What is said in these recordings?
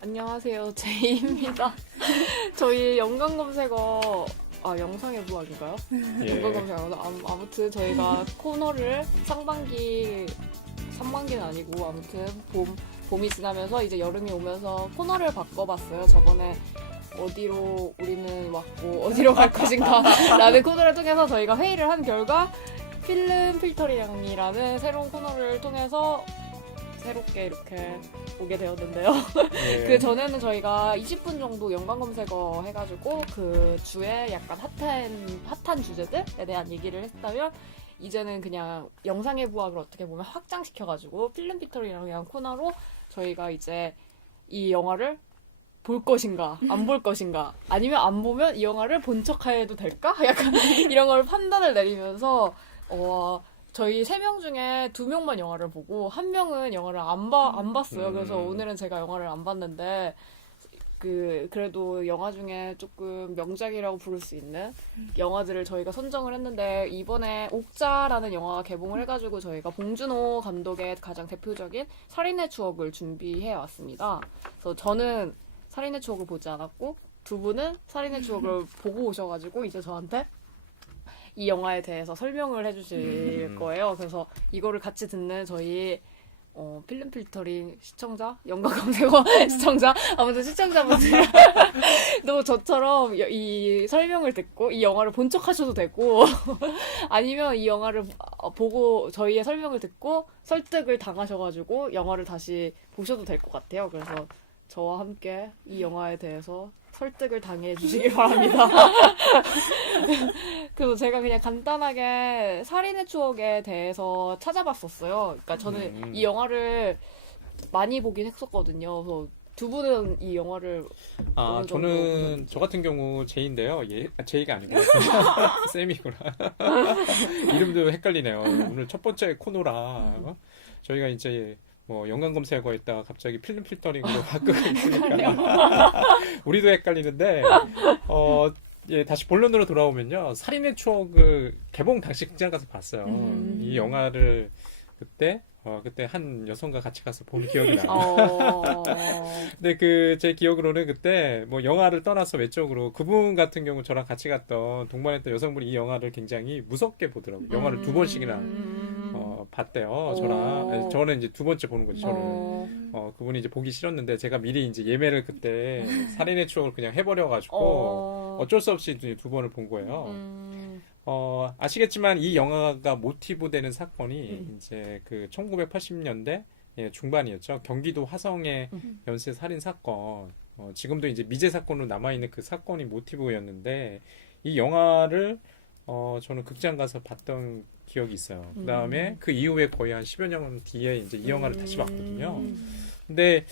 안녕하세요, 제이입니다. 저희 연관 검색어, 영상의 부학인가요? 예. 연관 검색어. 아무튼 저희가 코너를 상반기는 아니고, 아무튼 봄이 지나면서 이제 여름이 오면서 코너를 바꿔봤어요. 저번에 어디로 우리는 왔고, 어디로 갈 것인가 라는 코너를 통해서 저희가 회의를 한 결과, 필름 필터링이라는 새로운 코너를 통해서 새롭게 이렇게 오게 되었는데요. 예. 그 전에는 저희가 20분 정도 연관 검색어 해가지고 그 주에 약간 핫한 주제들에 대한 얘기를 했다면 이제는 그냥 영상의 부학을 어떻게 보면 확장시켜가지고 필름 피터링이라는 코너로 저희가 이제 이 영화를 볼 것인가 안 볼 것인가 아니면 안 보면 이 영화를 본 척해도 될까? 약간 이런 걸 판단을 내리면서 저희 3명 중에 2명만 영화를 보고 1명은 영화를 안 봤어요. 그래서 오늘은 제가 영화를 안 봤는데 그래도 영화 중에 조금 명작이라고 부를 수 있는 영화들을 저희가 선정을 했는데 이번에 옥자라는 영화가 개봉을 해가지고 저희가 봉준호 감독의 가장 대표적인 살인의 추억을 준비해 왔습니다. 그래서 저는 살인의 추억을 보지 않았고 두 분은 살인의 추억을 보고 오셔가지고 이제 저한테 이 영화에 대해서 설명을 해주실 거예요. 그래서 이거를 같이 듣는 저희 필름 필터링 시청자, 연관 검색어 시청자, 아무튼 시청자분들도 저처럼 이 설명을 듣고 이 영화를 본 척하셔도 되고 아니면 이 영화를 보고 저희의 설명을 듣고 설득을 당하셔가지고 영화를 다시 보셔도 될 것 같아요. 그래서 저와 함께 이 영화에 대해서 설득을 당해 주시길 바랍니다. 그래서 제가 그냥 간단하게 살인의 추억에 대해서 찾아봤었어요. 그러니까 저는 이 영화를 많이 보긴 했었거든요. 그래서 두 분은 이 영화를 어느 정도 저는 저 같은 경우 제이인데요. 제이가 아니고 쌤이구나. 이름도 헷갈리네요. 오늘 첫 번째 코너라 저희가 이제 연관 검색어에다가 갑자기 필름 필터링으로 바꾸고 있으니까 우리도 헷갈리는데 다시 본론으로 돌아오면요. 살인의 추억을 개봉 당시 극장 가서 봤어요. 이 영화를 그때 한 여성과 같이 가서 본 기억이 나요. 근데 제 기억으로는 그때 영화를 떠나서 외적으로 그분 같은 경우 저랑 같이 갔던 동반했던 여성분이 이 영화를 굉장히 무섭게 보더라고요. 영화를 2번씩이나 봤대요. 저는 이제 2번째 보는 거지. 저는 그분이 이제 보기 싫었는데 제가 미리 이제 예매를 그때 살인의 추억을 그냥 해버려가지고 어쩔 수 없이 이제 2번을 본 거예요. 아시겠지만 이 영화가 모티브 되는 사건이 이제 그 1980년대 중반이었죠. 경기도 화성의 연쇄 살인 사건. 지금도 이제 미제 사건으로 남아있는 그 사건이 모티브였는데 이 영화를 저는 극장 가서 봤던 기억이 있어요. 그 다음에 그 이후에 거의 한 10여 년 뒤에 이제 이 영화를 다시 봤거든요. 근데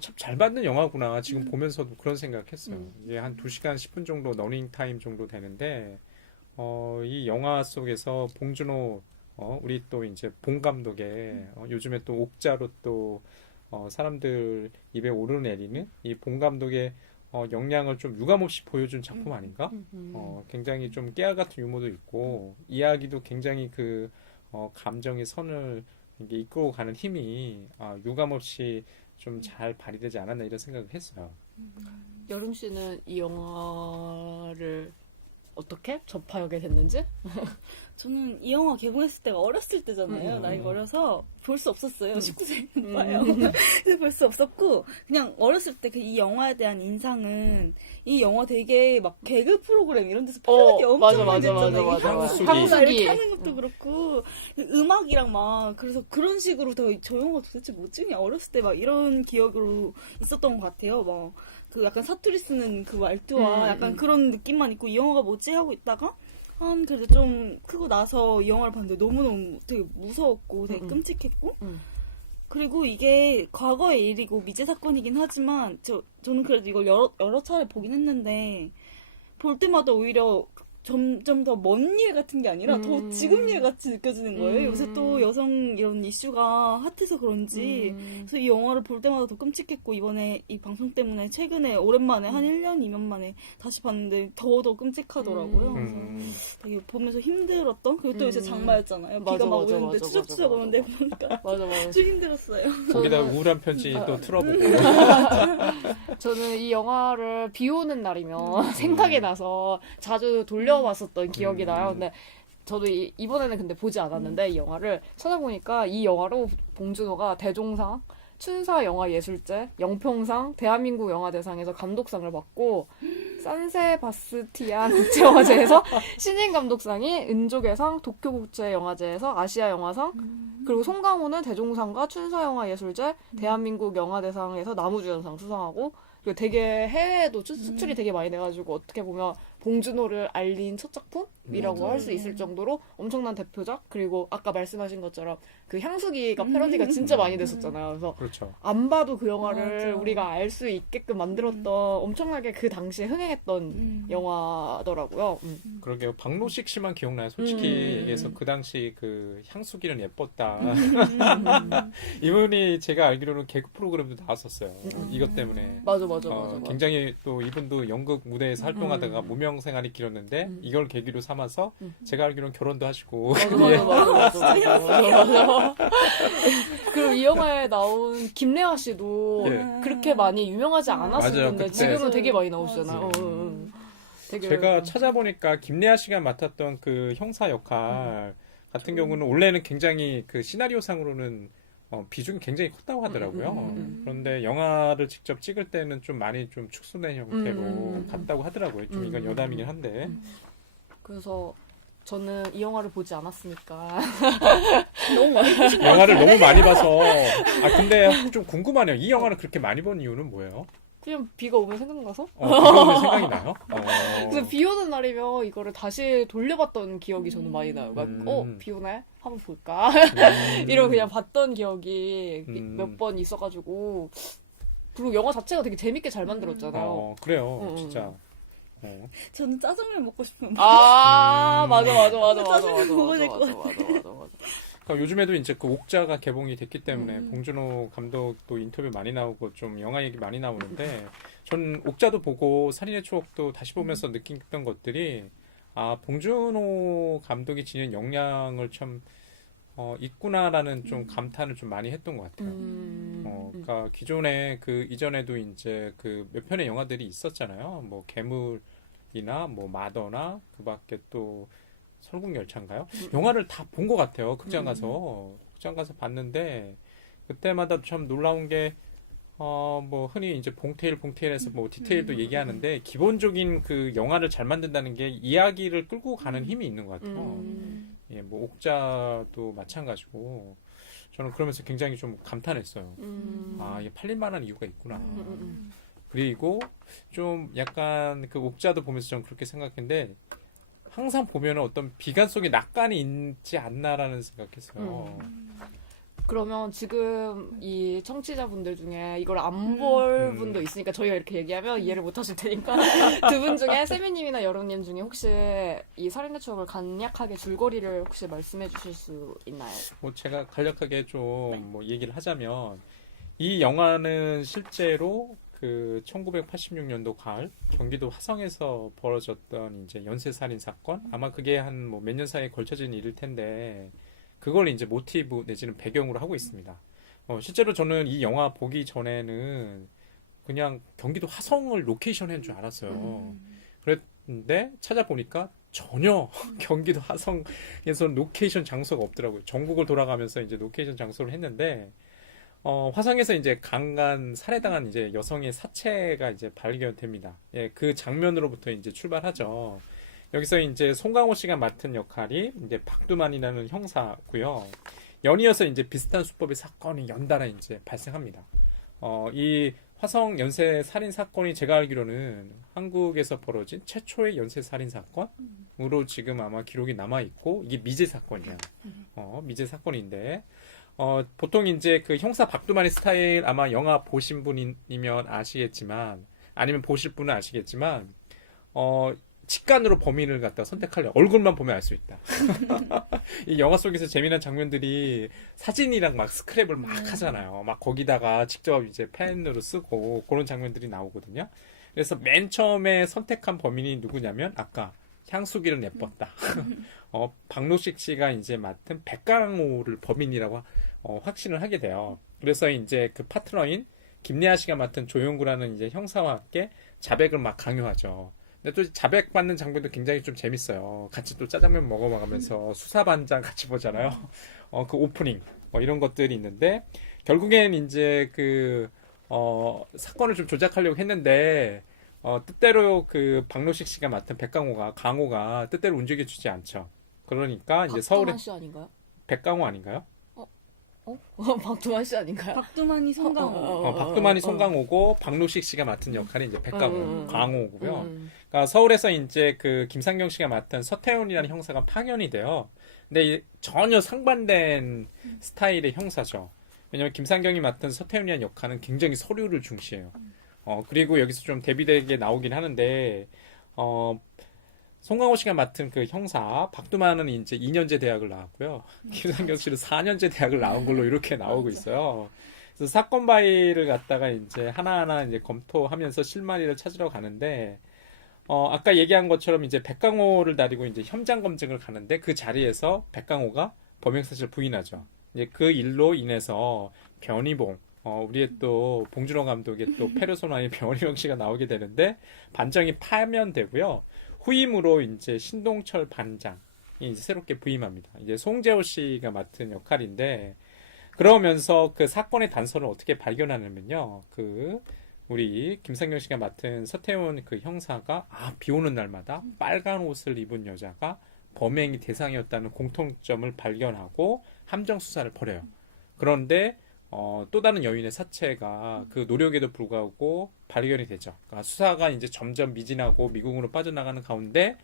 참 잘 받는 영화구나. 지금 보면서도 그런 생각했어요. 이게 한 2시간 10분 정도 러닝 타임 정도 되는데 이 영화 속에서 봉준호 우리 또 이제 봉 감독의 요즘에 또 옥자로 또 사람들 입에 오르내리는 이 봉 감독의 역량을 좀 유감없이 보여준 작품 아닌가? 굉장히 좀 깨알 같은 유머도 있고 이야기도 굉장히 감정의 선을 이렇게 이끌고 가는 힘이 유감없이 좀 잘 발휘되지 않았나 이런 생각을 했어요. 여름 씨는 이 영화를 어떻게 접하게 됐는지? 저는 이 영화 개봉했을 때가 어렸을 때잖아요. 나이가 어려서 볼 수 없었어요. 19세는 봐요. 그래서 볼 수 없었고 그냥 어렸을 때 이 영화에 대한 인상은 이 영화 되게 막 개그 프로그램 이런 데서 패러디 엄청 많이 했잖아요. 향수기. 이렇게 하는 것도 그렇고 음악이랑 막 그래서 그런 식으로 저 영화 도대체 뭐지? 그냥 어렸을 때 막 이런 기억으로 있었던 것 같아요. 막 그 약간 사투리 쓰는 그 말투와 약간 그런 느낌만 있고 이 영화가 뭐지 하고 있다가 그래도 좀 크고 나서 이 영화를 봤는데 너무너무 되게 무서웠고 되게 끔찍했고 그리고 이게 과거의 일이고 미제 사건이긴 하지만 저는 그래도 이걸 여러 차례 보긴 했는데 볼 때마다 오히려 점점 더 먼 일 같은 게 아니라 더 지금 일 같이 느껴지는 거예요. 요새 또 여성 이런 이슈가 핫해서 그런지 그래서 이 영화를 볼 때마다 더 끔찍했고 이번에 이 방송 때문에 최근에 오랜만에 한 1년, 2년 만에 다시 봤는데 더 끔찍하더라고요. 그래서 되게 보면서 힘들었던 그리고 또 이제 장마였잖아요. 맞아, 비가 막 맞아, 오는데 맞아, 추적추적 맞아, 오는데 보니까 맞아. 좀 힘들었어요. 거기다 우울한 편지 또 틀어보고. 저는 이 영화를 비 오는 날이면 생각이 나서 자주 돌려봤었던 기억이 나요. 근데 저도 이번에는 근데 보지 않았는데 이 영화를 찾아보니까 이 영화로 봉준호가 대종상, 춘사 영화예술제, 영평상, 대한민국 영화대상에서 감독상을 받고 산세바스티안 국제영화제에서 신인 감독상이 은조개상, 도쿄국제영화제에서 아시아 영화상, 그리고 송강호는 대종상과 춘사 영화예술제, 대한민국 영화대상에서 나무주연상 수상하고 그리고 되게 해외에도 수출이 되게 많이 돼가지고 어떻게 보면 봉준호를 알린 첫 작품이라고 할 수 있을 정도로 엄청난 대표작 그리고 아까 말씀하신 것처럼 그 향수기가 패러디가 진짜 많이 됐었잖아요. 그래서 그렇죠. 안 봐도 그 영화를 맞아. 우리가 알 수 있게끔 만들었던 엄청나게 그 당시에 흥행했던 영화더라고요. 그러게요. 박노식 씨만 기억나요. 솔직히 얘기해서 그 당시 그 향수기는 예뻤다. 이분이 제가 알기로는 개그 프로그램도 나왔었어요. 이것 때문에. 맞아. 굉장히 또 이분도 연극 무대에서 활동하다가 무명 생활이 길었는데 이걸 계기로 삼아서 제가 알기로는 결혼도 하시고. 맞아. 그리고 이 영화에 나온 김래아 씨도 예. 그렇게 많이 유명하지 않았을 맞아요. 텐데 그때. 지금은 되게 많이 나오시잖아요. 되게 제가 찾아보니까 김래아 씨가 맡았던 그 형사 역할 같은 경우는 원래는 굉장히 그 시나리오상으로는 비중이 굉장히 컸다고 하더라고요. 그런데 영화를 직접 찍을 때는 좀 많이 좀 축소된 형태로 갔다고 하더라고요. 좀 이건 여담이긴 한데. 그래서 저는 이 영화를 보지 않았으니까 너무 많이 보신 거 영화를 너무 많이 봐서. 아, 근데 좀 궁금하네요. 이 영화를 그렇게 많이 본 이유는 뭐예요? 그냥 비가 오면 생각나서 비가 오면 생각이 나요? 그래서 비 오는 날이면 이거를 다시 돌려봤던 기억이 저는 많이 나요. 그러니까 비 오네? 한번 볼까? 이러고 그냥 봤던 기억이 몇 번 있어가지고 그리고 영화 자체가 되게 재밌게 잘 만들었잖아요. 그래요. 진짜. 저는 짜장면 먹고 싶은데. 아 맞아. 짜장면 먹어야 될것 맞아. 그러니까 요즘에도 이제 그 옥자가 개봉이 됐기 때문에 봉준호 감독도 인터뷰 많이 나오고 좀 영화 얘기 많이 나오는데 전 옥자도 보고 살인의 추억도 다시 보면서 느꼈던 것들이 아 봉준호 감독이 지닌 영향을 참 있구나라는 좀 감탄을 좀 많이 했던 것 같아요. 그러니까 기존에 그 이전에도 이제 그 몇 편의 영화들이 있었잖아요. 뭐 괴물이나 뭐 마더나 그밖에 또 설국열차인가요? 영화를 다 본 것 같아요. 극장 가서 봤는데 그때마다 참 놀라운 게 뭐 흔히 이제 봉테일에서 뭐 디테일도 얘기하는데 기본적인 그 영화를 잘 만든다는 게 이야기를 끌고 가는 힘이 있는 것 같아요. 예, 뭐 옥자도 마찬가지고 저는 그러면서 굉장히 좀 감탄했어요. 아, 이게 팔릴 만한 이유가 있구나. 그리고 좀 약간 그 옥자도 보면서 전 그렇게 생각했는데 항상 보면 어떤 비관 속에 낙관이 있지 않나라는 생각했어요. 그러면 지금 이 청취자분들 중에 이걸 안 볼 분도 있으니까 저희가 이렇게 얘기하면 이해를 못 하실 테니까 두 분 중에 세미님이나 여름님 중에 혹시 이 살인의 추억을 간략하게 줄거리를 혹시 말씀해 주실 수 있나요? 뭐 제가 간략하게 좀 뭐 얘기를 하자면 이 영화는 실제로 그 1986년도 가을 경기도 화성에서 벌어졌던 이제 연쇄살인 사건 아마 그게 한 뭐 몇 년 사이에 걸쳐진 일일 텐데 그걸 이제 모티브 내지는 배경으로 하고 있습니다. 실제로 저는 이 영화 보기 전에는 그냥 경기도 화성을 로케이션한 줄 알았어요. 그랬는데 찾아보니까 전혀 경기도 화성에서 로케이션 장소가 없더라고요. 전국을 돌아가면서 이제 로케이션 장소를 했는데 화성에서 이제 강간 살해당한 이제 여성의 사체가 이제 발견됩니다. 예, 그 장면으로부터 이제 출발하죠. 여기서 이제 송강호 씨가 맡은 역할이 이제 박두만이라는 형사고요. 연이어서 이제 비슷한 수법의 사건이 연달아 이제 발생합니다. 이 화성 연쇄 살인 사건이 제가 알기로는 한국에서 벌어진 최초의 연쇄 살인 사건으로 지금 아마 기록이 남아 있고 이게 미제 사건이야. 미제 사건인데 보통 이제 그 형사 박두만의 스타일 아마 영화 보신 분이면 아시겠지만 아니면 보실 분은 아시겠지만 직관으로 범인을 갖다 선택하려 얼굴만 보면 알 수 있다. 이 영화 속에서 재미난 장면들이 사진이랑 막 스크랩을 막 하잖아요. 막 거기다가 직접 이제 펜으로 쓰고 그런 장면들이 나오거든요. 그래서 맨 처음에 선택한 범인이 누구냐면 아까 향수기를 내뻤다. 박노식 씨가 이제 맡은 백강호를 범인이라고 확신을 하게 돼요. 그래서 이제 그 파트너인 김래아 씨가 맡은 조용구라는 이제 형사와 함께 자백을 막 강요하죠. 근데 또 자백 받는 장면도 굉장히 좀 재밌어요. 같이 또 짜장면 먹어가면서 수사반장 같이 보잖아요. 그 오프닝 이런 것들이 있는데 결국엔 이제 그 사건을 좀 조작하려고 했는데 뜻대로 그 박노식 씨가 맡은 강호가 뜻대로 움직여주지 않죠. 그러니까 이제 서울에 박두만 씨 아닌가요? 백강호 아닌가요? 박두만 씨 아닌가요? 박두만이 송강호. 박두만이 송강호고 박노식 씨가 맡은 역할이 이제 백강호, 강호고요. 음. 그러니까 서울에서 이제 그 김상경 씨가 맡은 서태훈이라는 형사가 파견이 돼요. 근데 전혀 상반된 스타일의 형사죠. 왜냐면 김상경이 맡은 서태훈이라는 역할은 굉장히 서류를 중시해요. 그리고 여기서 좀 대비되게 나오긴 하는데, 송강호 씨가 맡은 그 형사, 박두만은 이제 2년제 대학을 나왔고요. 김상경 씨는 4년제 대학을 나온 걸로 이렇게 나오고 있어요. 그래서 사건 파일을 갖다가 이제 하나하나 이제 검토하면서 실마리를 찾으러 가는데, 아까 얘기한 것처럼 이제 백강호를 다리고 이제 현장 검증을 가는데 그 자리에서 백강호가 범행 사실을 부인하죠. 이제 그 일로 인해서 변희봉, 우리의 또 봉준호 감독의 또 페르소나의 변희봉 씨가 나오게 되는데 반장이 파면되고요. 후임으로 이제 신동철 반장이 이제 새롭게 부임합니다. 이제 송재호 씨가 맡은 역할인데 그러면서 그 사건의 단서를 어떻게 발견하냐면요. 우리 김상경 씨가 맡은 서태훈 그 형사가 비 오는 날마다 빨간 옷을 입은 여자가 범행의 대상이었다는 공통점을 발견하고 함정 수사를 벌여요. 그런데 또 다른 여인의 사체가 그 노력에도 불구하고 발견이 되죠. 그러니까 수사가 이제 점점 미진하고 미궁으로 빠져나가는 가운데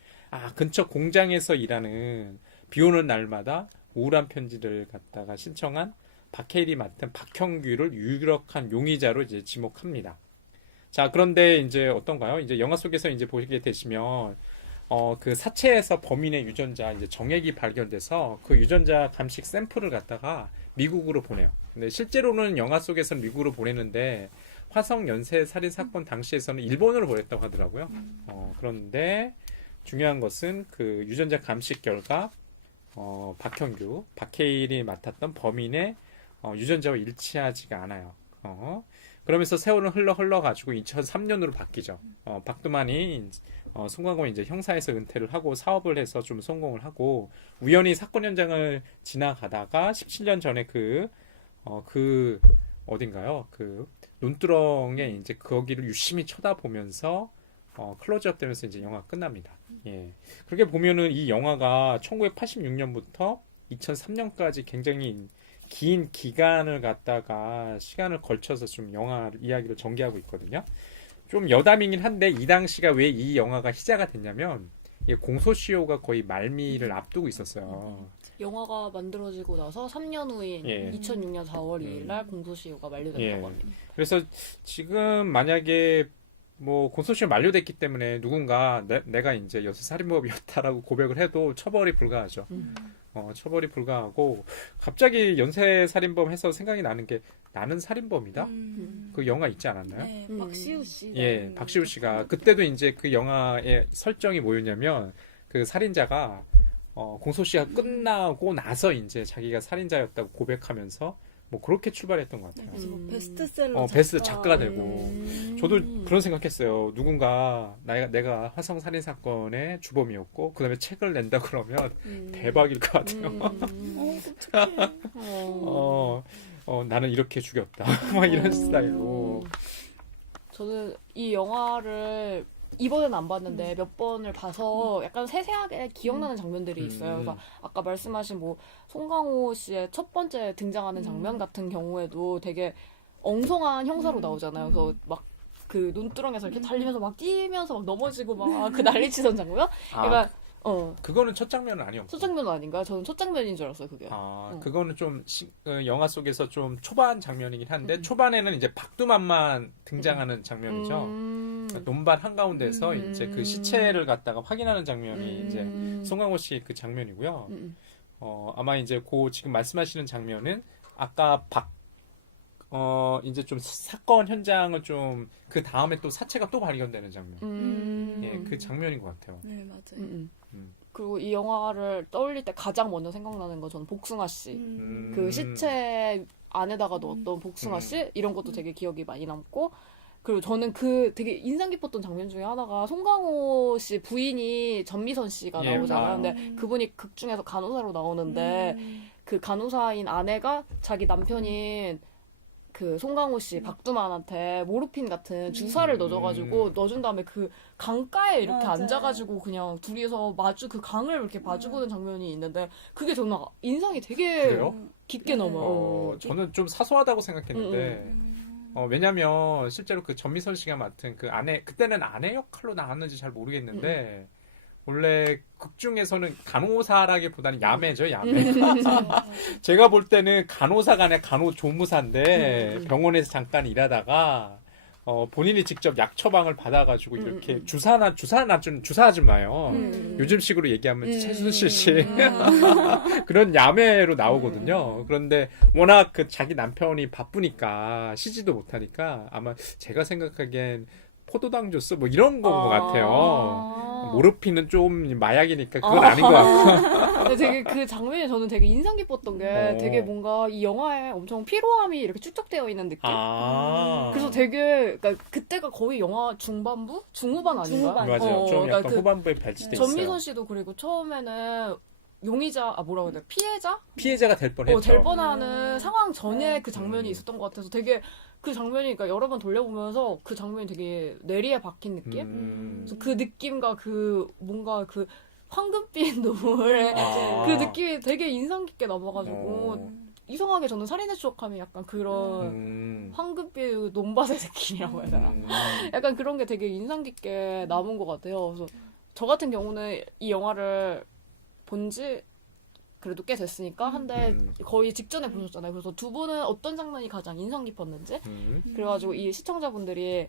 근처 공장에서 일하는 비 오는 날마다 우울한 편지를 갖다가 신청한 박해일이 맡은 박형규를 유력한 용의자로 이제 지목합니다. 자, 그런데 이제 어떤가요? 이제 영화 속에서 이제 보시게 되시면 그 사체에서 범인의 유전자 이제 정액이 발견돼서 그 유전자 감식 샘플을 갖다가 미국으로 보내요. 근데 실제로는 영화 속에서는 미국으로 보내는데 화성 연쇄 살인 사건 당시에서는 일본으로 보냈다고 하더라고요. 그런데 중요한 것은 그 유전자 감식 결과 박형규, 박해일이 맡았던 범인의 유전자와 일치하지가 않아요. 그러면서 세월은 흘러가지고 2003년으로 바뀌죠. 박두만이 송강호 이제 형사에서 은퇴를 하고 사업을 해서 좀 성공을 하고 우연히 사건 현장을 지나가다가 17년 전에 어딘가요? 그 논두렁에 이제 거기를 유심히 쳐다보면서 클로즈업 되면서 이제 영화가 끝납니다. 예. 그렇게 보면은 이 영화가 1986년부터 2003년까지 굉장히 긴 기간을 갖다가 시간을 걸쳐서 좀 영화 이야기를 전개하고 있거든요. 좀 여담이긴 한데 이 당시가 왜 이 영화가 희자가 됐냐면 공소시효가 거의 말미를 앞두고 있었어요. 영화가 만들어지고 나서 3년 후인 2006년 4월 2일 날 공소시효가 만료됐다고 합니다. 그래서 지금 만약에 뭐 공소시효 만료됐기 때문에 누군가 내가 이제 연쇄살인범이었다라고 고백을 해도 처벌이 불가하죠. 처벌이 불가하고 갑자기 연쇄살인범 해서 생각이 나는 게 나는 살인범이다? 그 영화 있지 않았나요? 네, 박시우 씨. 예, 박시우 씨가 그때도 이제 그 영화의 설정이 뭐였냐면 그 살인자가 공소시효가 끝나고 나서 이제 자기가 살인자였다고 고백하면서 뭐 그렇게 출발했던 것 같아요. 그래서 뭐 베스트셀러 베스트 작가가 되고 저도 음. 그런 생각했어요. 누군가 내가 화성 살인 사건의 주범이었고 그다음에 책을 낸다 그러면 대박일 것 같아요. 나는 이렇게 죽였다. 막 이런 스타일로. 저는 이 영화를 이번에는 안 봤는데 몇 번을 봐서 약간 세세하게 기억나는 장면들이 있어요. 그러니까 아까 말씀하신 뭐 송강호 씨의 첫 번째 등장하는 장면 같은 경우에도 되게 엉성한 형사로 나오잖아요. 그래서 막 그 논두렁에서 이렇게 달리면서 막 뛰면서 막 넘어지고 막 그 난리치던 장면? 그러니까 그거는 첫 장면은 아니었고. 첫 장면은 아닌가요? 저는 첫 장면인 줄 알았어요, 그게. 그거는 좀 영화 속에서 좀 초반 장면이긴 한데 초반에는 이제 박두만만 등장하는 장면이죠. 논밭 한가운데서 이제 그 시체를 갖다가 확인하는 장면이 이제 송강호 씨의 그 장면이고요. 아마 이제 그 지금 말씀하시는 장면은 아까 이제 좀 사건 현장을 좀 그 다음에 또 사체가 또 발견되는 장면. 예, 그 장면인 것 같아요. 네, 맞아요. 그리고 이 영화를 떠올릴 때 가장 먼저 생각나는 건 저는 복숭아 씨. 그 시체 안에다가 넣었던 복숭아 씨 이런 것도 되게 기억이 많이 남고 그리고 저는 그 되게 인상 깊었던 장면 중에 하나가 송강호 씨 부인이 전미선 씨가 예, 나오잖아요. 근데 그분이 극 중에서 간호사로 나오는데 그 간호사인 아내가 자기 남편인 그 송강호 씨 박두만한테 모르핀 같은 주사를 넣어줘가지고 넣어준 다음에 그 강가에 이렇게 맞아요. 앉아가지고 그냥 둘이서 마주 그 강을 이렇게 마주보는 장면이 있는데 그게 저는 인상이 되게 그래요? 깊게 남아요. 저는 좀 사소하다고 생각했는데 왜냐면 실제로 그 전미선 씨가 맡은 그 아내 그때는 아내 역할로 나왔는지 잘 모르겠는데 원래 극 중에서는 간호사라기보다는 야매죠, 야매. 제가 볼 때는 간호사가 아니라 간호조무사인데 병원에서 잠깐 일하다가 본인이 직접 약 처방을 받아가지고 이렇게 주사 아줌마요. 요즘식으로 얘기하면 최순실 씨 그런 야매로 나오거든요. 그런데 워낙 그 자기 남편이 바쁘니까 쉬지도 못하니까 아마 제가 생각하기엔 포도당 주스 뭐 이런 건 것 같아요. 모르핀은 좀 마약이니까 그건 아닌 것 같고. 근데 되게 그 장면이 저는 되게 인상 깊었던 게 되게 뭔가 이 영화에 엄청 피로함이 이렇게 축적되어 있는 느낌? 그래서 되게 그러니까 그때가 거의 영화 중반부? 중후반 아닌가요? 중후반. 맞아요. 좀 그러니까 약간 후반부에 발치돼 있어요. 전미선 씨도 그리고 처음에는 용의자, 뭐라고 해야 돼? 피해자가 될 뻔했죠. 될 뻔하는 상황 전에 그 장면이 있었던 것 같아서 되게 그 장면이 그러니까 여러 번 돌려보면서 그 장면이 되게 뇌리에 박힌 느낌? 그래서 그 느낌과 그 뭔가 그 황금빛 눈물의 그 느낌이 되게 인상 깊게 남아가지고 이상하게 저는 살인의 추억하면 약간 그런 황금빛 논밭의 느낌이라고 해야 되나? 약간 그런 게 되게 인상 깊게 남은 것 같아요. 그래서 저 같은 경우는 이 영화를 본지 그래도 꽤 됐으니까 한데 거의 직전에 보셨잖아요. 그래서 두 분은 어떤 장면이 가장 인상 깊었는지 그래가지고 이 시청자분들이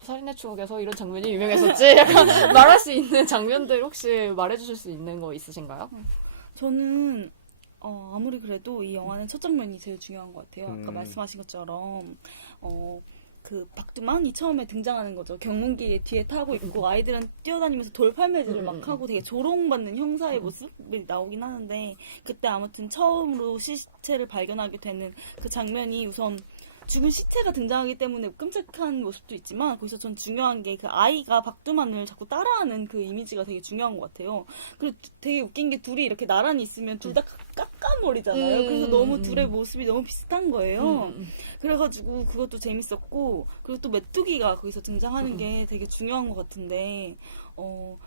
살인의 추억에서 이런 장면이 유명했었지 약간 말할 수 있는 장면들 혹시 말해주실 수 있는 거 있으신가요? 저는 아무리 그래도 이 영화는 첫 장면이 제일 중요한 것 같아요. 아까 말씀하신 것처럼 그 박두만이 처음에 등장하는 거죠. 경운기 뒤에 타고 있고 아이들은 뛰어다니면서 돌팔매질을 막 하고 되게 조롱받는 형사의 모습이 나오긴 하는데 그때 아무튼 처음으로 시체를 발견하게 되는 그 장면이 우선 죽은 시체가 등장하기 때문에 끔찍한 모습도 있지만 거기서 전 중요한 게 그 아이가 박두만을 자꾸 따라하는 그 이미지가 되게 중요한 것 같아요. 그리고 되게 웃긴 게 둘이 이렇게 나란히 있으면 둘 다 까까머리잖아요. 그래서 너무 둘의 모습이 너무 비슷한 거예요. 그래가지고 그것도 재밌었고 그리고 또 메뚜기가 거기서 등장하는 게 되게 중요한 것 같은데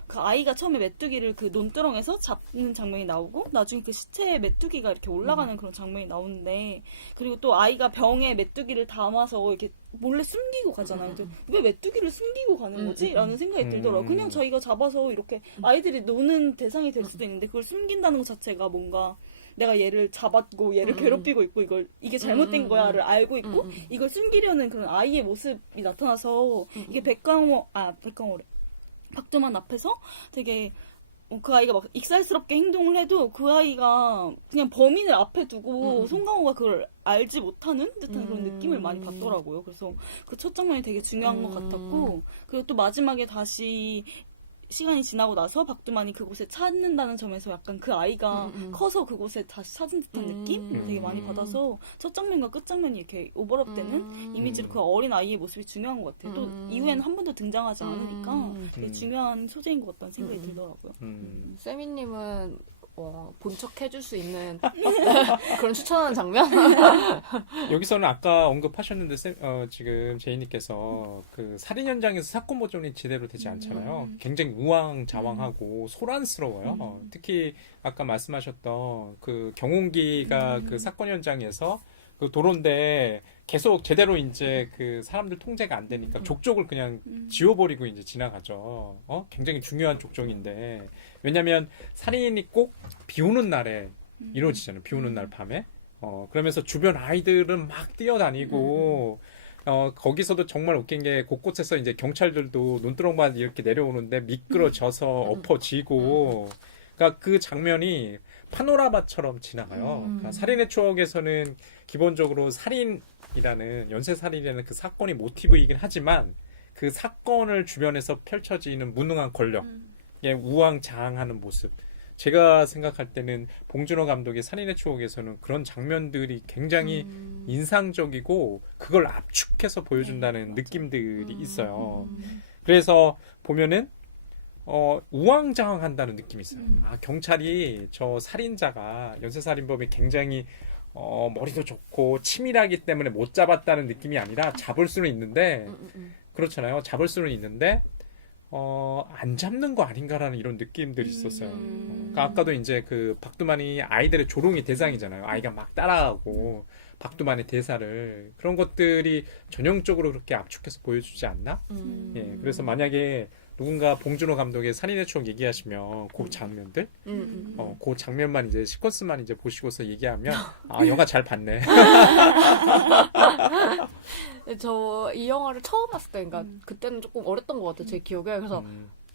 그 아이가 처음에 메뚜기를 그 논두렁에서 잡는 장면이 나오고 나중에 그 시체에 메뚜기가 이렇게 올라가는 그런 장면이 나오는데 그리고 또 아이가 병에 메뚜기를 담아서 이렇게 몰래 숨기고 가잖아요. 왜 메뚜기를 숨기고 가는 거지? 라는 생각이 들더라고요. 그냥 자기가 잡아서 이렇게 아이들이 노는 대상이 될 수도 있는데 그걸 숨긴다는 것 자체가 뭔가 내가 얘를 잡았고 얘를 괴롭히고 있고 이게 잘못된 거야를 알고 있고 이걸 숨기려는 그런 아이의 모습이 나타나서 이게 백강호래 박두만 앞에서 되게 그 아이가 막 익살스럽게 행동을 해도 그 아이가 그냥 범인을 앞에 두고 송강호가 그걸 알지 못하는 듯한 그런 느낌을 많이 받더라고요. 그래서 그 첫 장면이 되게 중요한 것 같았고 그리고 또 마지막에 다시 시간이 지나고 나서 박두만이 그곳에 찾는다는 점에서 약간 그 아이가 커서 그곳에 다시 찾은 듯한 느낌 되게 많이 받아서 첫 장면과 끝 장면이 이렇게 오버랩되는 이미지로 그 어린 아이의 모습이 중요한 것 같아요. 또 이후에는 한 번도 등장하지 않으니까 되게 중요한 소재인 것 같다는 생각이 들더라고요. 세미님은 본척 해줄 수 있는 그런 추천하는 장면? 여기서는 아까 언급하셨는데 지금 제이님께서 그 살인 현장에서 사건 보존이 제대로 되지 않잖아요. 굉장히 우왕좌왕하고 소란스러워요. 특히 아까 말씀하셨던 그 경운기가 그 사건 현장에서 그 도로인데 계속 제대로 이제 그 사람들 통제가 안 되니까 족적을 그냥 지워버리고 이제 지나가죠. 굉장히 중요한 족적인데 왜냐면 살인이 꼭 비 오는 날에 이루어지잖아요. 비 오는 날 밤에. 그러면서 주변 아이들은 막 뛰어다니고 거기서도 정말 웃긴 게 곳곳에서 이제 경찰들도 눈두렁만 이렇게 내려오는데 미끄러져서 엎어지고, 그러니까 그 장면이 파노라마처럼 지나가요. 그러니까 살인의 추억에서는 기본적으로 살인이라는, 연쇄살인이라는 그 사건이 모티브이긴 하지만 그 사건을 주변에서 펼쳐지는 무능한 권력, 우왕좌왕하는 모습. 제가 생각할 때는 봉준호 감독의 살인의 추억에서는 그런 장면들이 굉장히 인상적이고 그걸 압축해서 보여준다는 느낌들이 있어요. 그래서 보면은 우왕좌왕한다는 느낌이 있어요. 아, 경찰이 저 살인자가, 연쇄살인범이 굉장히 머리도 좋고 치밀하기 때문에 못 잡았다는 느낌이 아니라 잡을 수는 있는데, 그렇잖아요. 잡을 수는 있는데 안 잡는 거 아닌가라는 이런 느낌들이 있었어요. 그러니까 아까도 이제 그 박두만이 아이들의 조롱의 대상이잖아요. 아이가 막 따라하고 박두만의 대사를, 그런 것들이 전형적으로 그렇게 압축해서 보여주지 않나? 예, 그래서 만약에 누군가 봉준호 감독의 살인의 추억 얘기하시면 그 장면들, 그 장면만 이제 시퀀스만 이제 보시고서 얘기하면 아, 영화 잘 봤네. 저 이 영화를 처음 봤을 때, 그러니까 그때는 조금 어렸던 것 같아요, 제 기억에. 그래서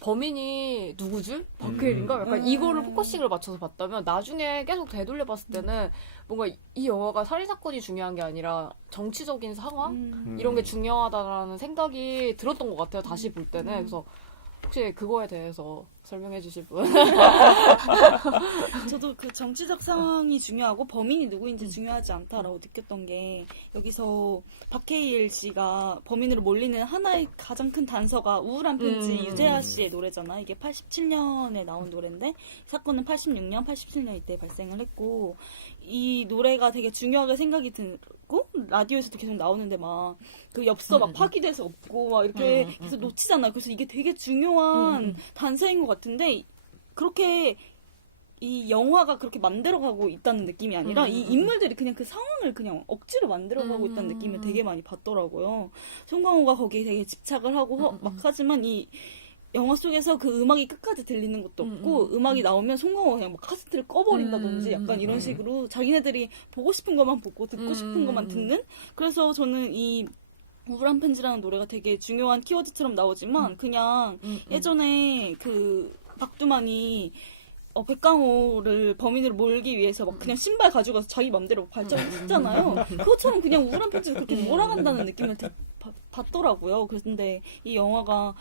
범인이 누구지? 박해일인가? 약간 이거를 포커싱을 맞춰서 봤다면, 나중에 계속 되돌려 봤을 때는 뭔가 이 영화가 살인사건이 중요한 게 아니라 정치적인 상황? 이런 게 중요하다라는 생각이 들었던 것 같아요, 다시 볼 때는. 그래서 혹시 그거에 대해서 설명해 주실 분? 저도 그 정치적 상황이 중요하고 범인이 누구인지 중요하지 않다라고 느꼈던 게, 여기서 박해일 씨가 범인으로 몰리는 하나의 가장 큰 단서가 우울한 편지, 유재하 씨의 노래잖아. 이게 87년에 나온 노래인데 사건은 86년, 87년 이때 발생을 했고, 이 노래가 되게 중요하게 생각이 들고 라디오에서도 계속 나오는데 막 그 엽서 막 파기돼서 없고 막 이렇게 계속 놓치잖아요. 그래서 이게 되게 중요한 단서인 것 같은데, 그렇게 이 영화가 그렇게 만들어가고 있다는 느낌이 아니라 이 인물들이 그냥 그 상황을 그냥 억지로 만들어가고 있다는 느낌을 되게 많이 받더라고요. 송강호가 거기에 되게 집착을 하고 막 하지만 이 영화 속에서 그 음악이 끝까지 들리는 것도 없고, 음악이 나오면 송강호가 그냥 막 카세트를 꺼버린다든지 약간 이런 식으로 자기네들이 보고 싶은 것만 보고 듣고 싶은 것만 듣는. 그래서 저는 이 우울한 편지라는 노래가 되게 중요한 키워드처럼 나오지만 그냥 예전에 그 박두만이 백강호를 범인으로 몰기 위해서 막 그냥 신발 가지고 가서 자기 맘대로 발전을 했잖아요. 그것처럼 그냥 우울한 편지를 그렇게 몰아간다는 느낌을 받더라고요. 그런데 이 영화가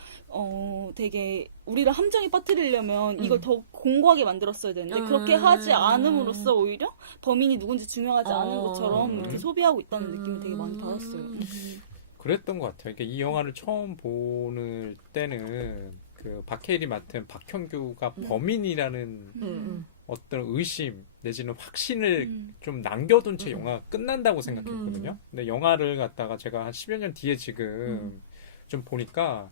되게 우리를 함정에 빠뜨리려면 이걸 더 공고하게 만들었어야 되는데, 그렇게 하지 않음으로써 오히려 범인이 누군지 중요하지 않은 것처럼 이렇게 소비하고 있다는 느낌을 되게 많이 받았어요. 그랬던 것 같아요. 그러니까 이 영화를 처음 보는 때는 그 박해일이 맡은 박형규가 범인이라는 어떤 의심 내지는 확신을 좀 남겨둔 채 영화가 끝난다고 생각했거든요. 근데 영화를 갖다가 제가 한 10여 년 뒤에 지금 좀 보니까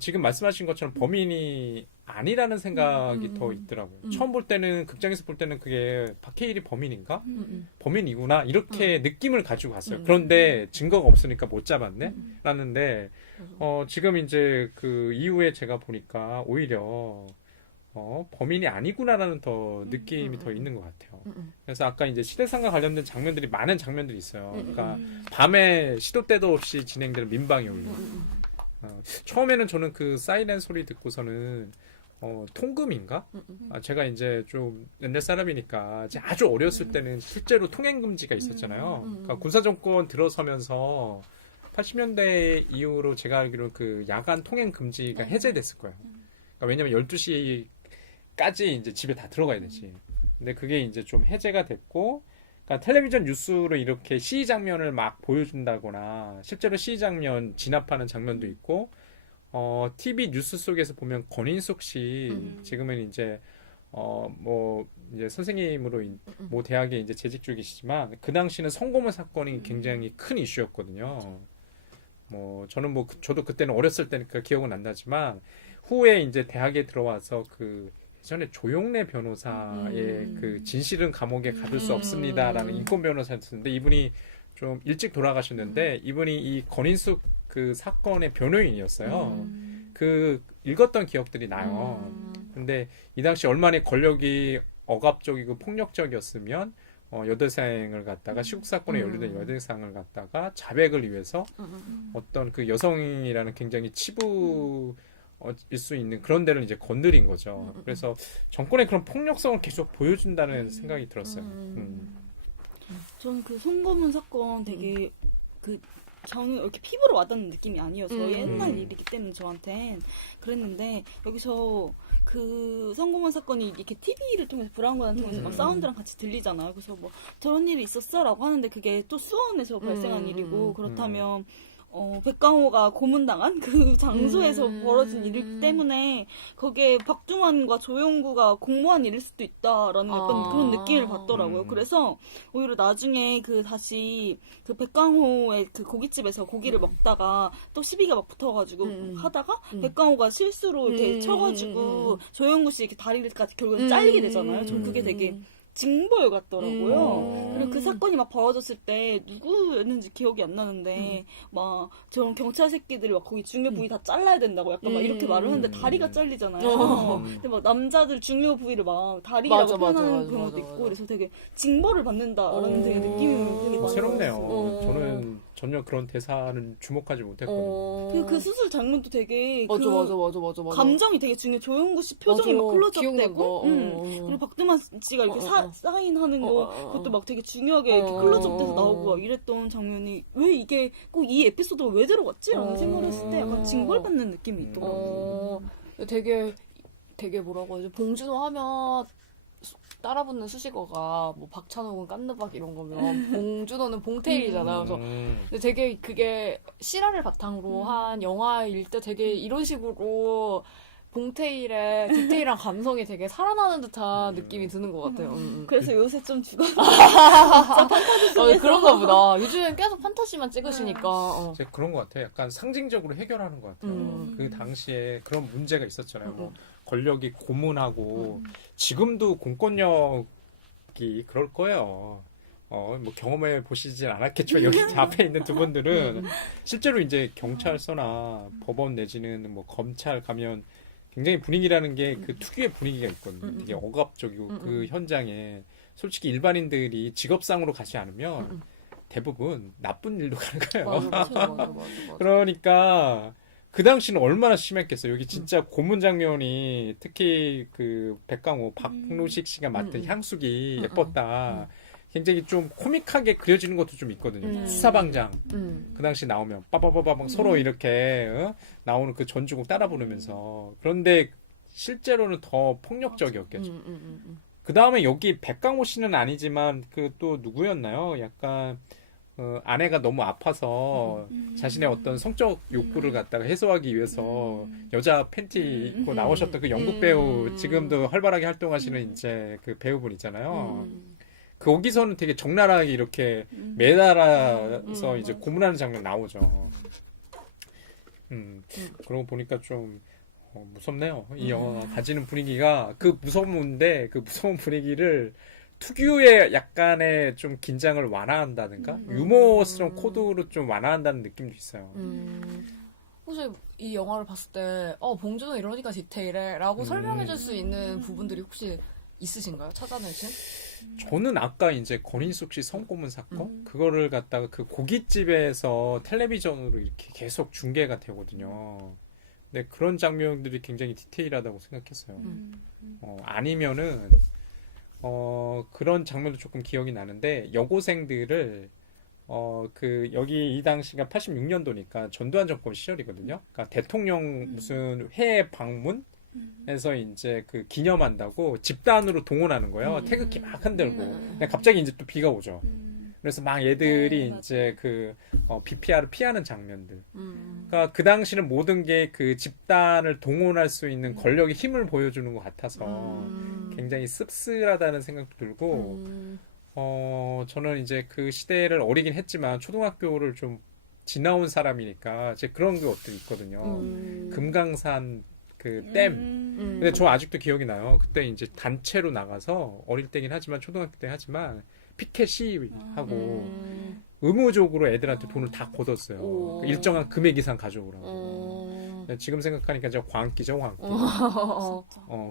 지금 말씀하신 것처럼 범인이 아니라는 생각이 더 있더라고요. 처음 볼 때는, 극장에서 볼 때는 그게 박해일이 범인인가? 범인이구나, 이렇게 느낌을 가지고 갔어요. 그런데 증거가 없으니까 못 잡았네? 라는데 지금 이제 그 이후에 제가 보니까 오히려 범인이 아니구나라는 더 느낌이 더 있는 것 같아요. 그래서 아까 이제 시대상과 관련된 장면들이, 많은 장면들이 있어요. 그러니까 밤에 시도 때도 없이 진행되는 민방위 훈련. 처음에는 저는 그 사이렌 소리 듣고서는 통금인가? 제가 이제 좀 옛날 사람이니까 이제 아주 어렸을 때는 실제로 통행 금지가 있었잖아요. 그러니까 군사정권 들어서면서 80년대 이후로 제가 알기로 그 야간 통행 금지가 해제됐을 거예요. 그러니까 왜냐면 12시까지 이제 집에 다 들어가야 되지. 근데 그게 이제 좀 해제가 됐고, 그러니까 텔레비전 뉴스로 이렇게 시위 장면을 막 보여준다거나 실제로 시위 장면 진압하는 장면도 있고, TV 뉴스 속에서 보면 권인숙 씨, 지금은 이제 뭐 이제 선생님으로 모 대학에 이제 재직 중이시지만 그 당시는 성고문 사건이 굉장히 큰 이슈였거든요. 뭐 저는 뭐 저도 그때는 어렸을 때니까 기억은 안 나지만, 후에 이제 대학에 들어와서 그 예전에 조용래 변호사의 그 진실은 감옥에 가둘 수 없습니다라는 인권 변호사였는데, 이분이 좀 일찍 돌아가셨는데 이분이 이 권인숙 그 사건의 변호인이었어요. 그 읽었던 기억들이 나요. 근데 이 당시 얼마나 권력이 억압적이고 폭력적이었으면 여대생을 갖다가 시국 사건에 연루된 여대생을 갖다가 자백을 위해서 어떤 그 여성이라는 굉장히 치부 일 수 있는 그런 데를 이제 건드린 거죠. 그래서 정권의 그런 폭력성을 계속 보여준다는 생각이 들었어요. 저는 그 송거문 사건 되게 저는 이렇게 피부로 와닿는 느낌이 아니어서 옛날 일이기 때문에 저한텐 그랬는데 여기서 그 송거문 사건이 이렇게 TV를 통해서 브라운관을 통해서 막 사운드랑 같이 들리잖아요. 그래서 뭐 저런 일이 있었어라고 하는데 그게 또 수원에서 발생한 일이고 그렇다면 백강호가 고문당한 그 장소에서 벌어진 일 때문에 거기에 박주만과 조영구가 공모한 일일 수도 있다라는 약간 그런 느낌을 받더라고요. 그래서 오히려 나중에 다시 그 백강호의 그 고깃집에서 고기를 먹다가 또 시비가 막 붙어가지고 하다가 백강호가 실수로 이렇게 쳐가지고 조영구 씨 이렇게 다리까지 결국엔 잘리게 되잖아요. 전 그게 되게 징벌 같더라고요. 그리고 그 사건이 막 벌어졌을 때 누구였는지 기억이 안 나는데 막 저런 경찰 새끼들이 막 거기 중요 부위 다 잘라야 된다고 약간 막 이렇게 말을 하는데 다리가 잘리잖아요. 근데 막 남자들 중요 부위를 막 다리라고 표현하는 경우도 있고 그래서 되게 징벌을 받는다라는 되게 느낌이 되게 많이 새롭네요. 들었어요. 저는 전혀 그런 대사는 주목하지 못했거든요. 그리고 그 수술 장면도 되게 맞아. 감정이 되게 중요해. 조영구 씨 표정이 막 클로즈업되고 그리고 박두만 씨가 이렇게 사인하는 거 그것도 막 되게 중요하게 이렇게 클로즈업돼서 나오고 막 이랬던 장면이 왜 이게 꼭 이 에피소드가 왜 들어갔지? 라는 생각을 했을 때 약간 징벌받는 느낌이 있더라고요. 되게 뭐라고 하지? 봉준호 하면 따라붙는 수식어가 뭐 박찬욱은 깐느박 이런 거면 봉준호는 봉태일이잖아요. 그래서 근데 되게 그게 실화를 바탕으로 한 영화일 때 되게 이런 식으로 봉태일의 디테일한 감성이 되게 살아나는 듯한 느낌이 드는 것 같아요. 그래서 요새 좀 죽어. 그런가 보다. 요즘엔 계속 판타지만 찍으시니까. 이제 그런 것 같아요. 약간 상징적으로 해결하는 것 같아요. 그 당시에 그런 문제가 있었잖아요. 뭐 권력이 고문하고 지금도 공권력이 그럴 거예요. 뭐 경험해 보시진 않았겠지만 여기 앞에 있는 두 분들은 실제로 이제 경찰서나 법원 내지는 뭐 검찰 가면 굉장히 분위기라는 게 그 특유의 분위기가 있거든요. 되게 억압적이고 그 현장에 솔직히 일반인들이 직업상으로 가지 않으면 대부분 나쁜 일로 가는 거예요. 맞아. 그러니까 그 당시는 얼마나 심했겠어요. 여기 진짜 고문 장면이 특히 그 백강호, 박노식 씨가 맡은 향숙이 예뻤다. 굉장히 좀 코믹하게 그려지는 것도 좀 있거든요. 수사방장 그 당시 나오면 빠바바바방 서로 이렇게 나오는 그 전주곡 따라 부르면서 그런데 실제로는 더 폭력적이었겠죠. 그 다음에 여기 백강호 씨는 아니지만 그 또 누구였나요? 약간 아내가 너무 아파서 자신의 어떤 성적 욕구를 갖다가 해소하기 위해서 여자 팬티 입고 나오셨던 그 영국 배우 지금도 활발하게 활동하시는 이제 그 배우분 있잖아요. 거기서는 되게 적나라하게 이렇게 매달아서 이제 고문하는 장면 나오죠. 그러고 보니까 좀 무섭네요. 이 영화가 가지는 분위기가 그 무서운데 그 무서운 분위기를 특유의 약간의 좀 긴장을 완화한다든가 유머스러운 코드로 좀 완화한다는 느낌도 있어요. 혹시 이 영화를 봤을 때 봉준호 이러니까 디테일해 라고 설명해줄 수 있는 부분들이 혹시 있으신가요? 찾아내신? 저는 아까 이제 권인숙 씨 성고문 사건 그거를 갖다가 그 고깃집에서 텔레비전으로 이렇게 계속 중계가 되거든요. 근데 그런 장면들이 굉장히 디테일하다고 생각했어요. 아니면은 그런 장면도 조금 기억이 나는데 여고생들을 그 여기 이 당시가 86년도니까 전두환 정권 시절이거든요. 그러니까 대통령 무슨 해외 방문 해서 이제 그 기념한다고 집단으로 동원하는 거예요. 태극기 막 흔들고. 근데 갑자기 이제 또 비가 오죠. 그래서 막 얘들이 이제 그 BPR을 피하는 장면들. 그러니까 그 당시는 모든 게 그 집단을 동원할 수 있는 권력의 힘을 보여주는 것 같아서 굉장히 씁쓸하다는 생각도 들고 저는 이제 그 시대를 어리긴 했지만 초등학교를 좀 지나온 사람이니까 이제 그런 것들이 있거든요. 금강산 그 댐. 근데 저 아직도 기억이 나요. 그때 이제 단체로 나가서 어릴 때긴 하지만 초등학교 때 하지만 피켓 시위하고 의무적으로 애들한테 돈을 다 걷었어요. 그 일정한 금액 이상 가져오라고. 지금 생각하니까 진짜 광기죠, 광기.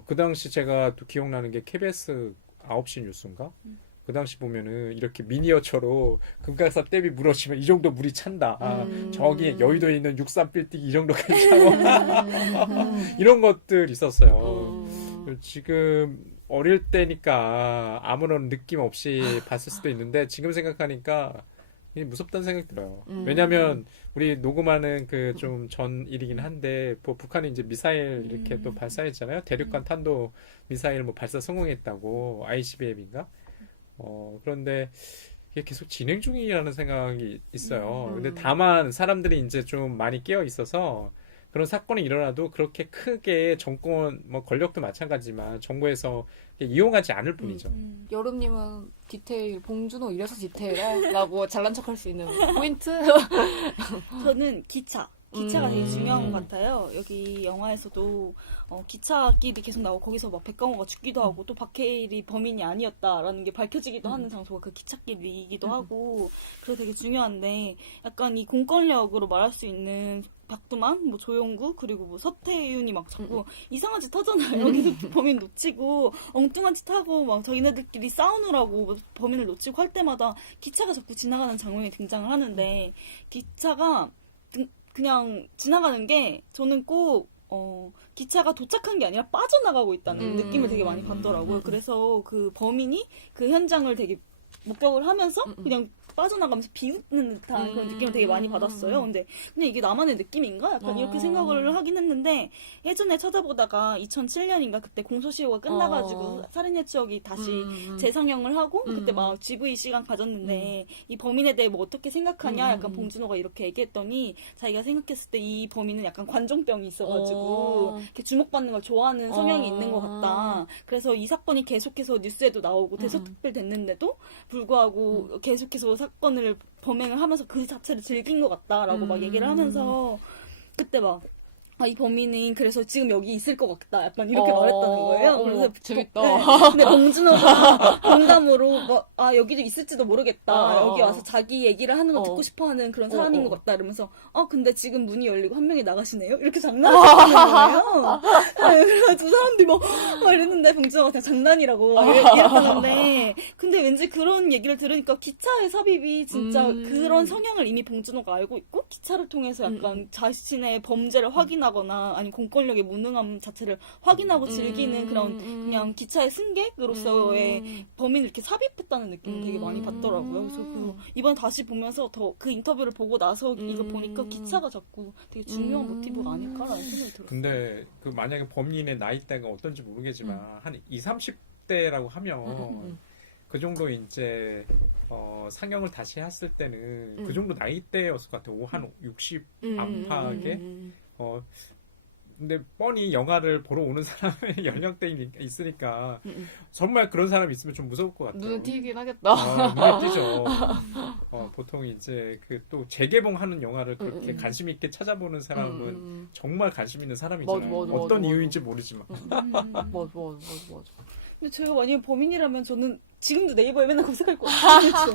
그 당시 제가 또 기억나는 게 KBS 9시 뉴스인가? 그 당시 보면은 이렇게 미니어처로 금강산 댐이 무너지면 이 정도 물이 찬다. 저기 여의도에 있는 63 빌딩 이 정도 괜찮아. 이런 것들 있었어요. 지금 어릴 때니까 아무런 느낌 없이 봤을 수도 있는데 지금 생각하니까 이게 무섭다는 생각이 들어요. 왜냐면 우리 녹음하는 그 좀 전 일이긴 한데 뭐 북한이 이제 미사일 이렇게 또 발사했잖아요. 대륙간 탄도 미사일 뭐 발사 성공했다고 ICBM인가? 그런데 이게 계속 진행 중이라는 생각이 있어요. 근데 다만 사람들이 이제 좀 많이 깨어 있어서 그런 사건이 일어나도 그렇게 크게 정권, 뭐 권력도 마찬가지지만 정부에서 이용하지 않을 뿐이죠. 여름님은 디테일, 봉준호 이래서 디테일해? 라고 잘난 척할 수 있는 포인트? 저는 기차가 되게 중요한 것 같아요. 여기 영화에서도 기차길이 계속 나오고 거기서 막 백강호가 죽기도 하고 또 박해일이 범인이 아니었다라는 게 밝혀지기도 하는 장소가 그 기찻길이기도 하고 그래서 되게 중요한데 약간 이 공권력으로 말할 수 있는 박두만, 뭐 조용구 그리고 뭐 서태윤이 막 자꾸 이상한 짓 하잖아요. 여기서 범인 놓치고 엉뚱한 짓 하고 막 자기네들끼리 싸우느라고 뭐 범인을 놓치고 할 때마다 기차가 자꾸 지나가는 장면이 등장을 하는데 기차가 그냥 지나가는 게 저는 꼭 기차가 도착한 게 아니라 빠져나가고 있다는 느낌을 되게 많이 받더라고요. 그래서 그 범인이 그 현장을 되게 목격을 하면서 그냥 빠져나가면서 비웃는 듯한 그런 느낌을 되게 많이 받았어요. 근데 그냥 이게 나만의 느낌인가? 약간 이렇게 생각을 하긴 했는데 예전에 찾아보다가 2007년인가 그때 공소시효가 끝나가지고 살인의 추억이 다시 재상영을 하고 그때 막 GV 시간 가졌는데 이 범인에 대해 뭐 어떻게 생각하냐? 약간 봉준호가 이렇게 얘기했더니 자기가 생각했을 때 이 범인은 약간 관종병이 있어가지고 이렇게 주목받는 걸 좋아하는 성향이 있는 것 같다. 그래서 이 사건이 계속해서 뉴스에도 나오고 대서특필 됐는데도 불구하고 계속해서 사건을 범행을 하면서 그 자체를 즐긴 것 같다라고 막 얘기를 하면서 그때 막 이 범인은 그래서 지금 여기 있을 것 같다 약간 이렇게 말했다는 거예요. 그래서 재밌다. 근데 봉준호가 농담으로 뭐, 여기도 있을지도 모르겠다. 여기 와서 자기 얘기를 하는 거 듣고 싶어하는 그런 사람인 것 같다. 이러면서 근데 지금 문이 열리고 한 명이 나가시네요. 이렇게 장난하는 거예요. 그래가지고 사람들이 막 이랬는데 봉준호가 그냥 장난이라고 이랬다는데 근데 왠지 그런 얘기를 들으니까 기차의 삽입이 진짜 그런 성향을 이미 봉준호가 알고 있고 기차를 통해서 약간 자신의 범죄를 확인하거나 아니 공권력의 무능함 자체를 확인하고 즐기는 그런 그냥 기차의 승객으로서의 범인을 이렇게 삽입했다는 느낌을 되게 많이 받더라고요. 그래서 이번에 다시 보면서 더 그 인터뷰를 보고 나서 이거 보니까 기차가 자꾸 되게 중요한 모티브가 아닐까라는 생각이 들었어요. 근데 그 만약에 범인의 나이대가 어떤지 모르겠지만 한 20, 30대라고 하면 그 정도 이제 상영을 다시 했을 때는 그 정도 나이대였을 것 같아요. 한 60 안팎에 근데 뻔히 영화를 보러 오는 사람의 연령대가 있으니까 정말 그런 사람이 있으면 좀 무서울 것 같아요. 눈에 띄긴 하겠다. 눈에 띄죠. 보통 이제 그 또 재개봉하는 영화를 그렇게 관심 있게 찾아보는 사람은 정말 관심 있는 사람이잖아요. 어떤 이유인지 모르지만. 맞아. 근데 제가 만약에 범인이라면 저는 지금도 네이버에 맨날 검색할 것 같아요.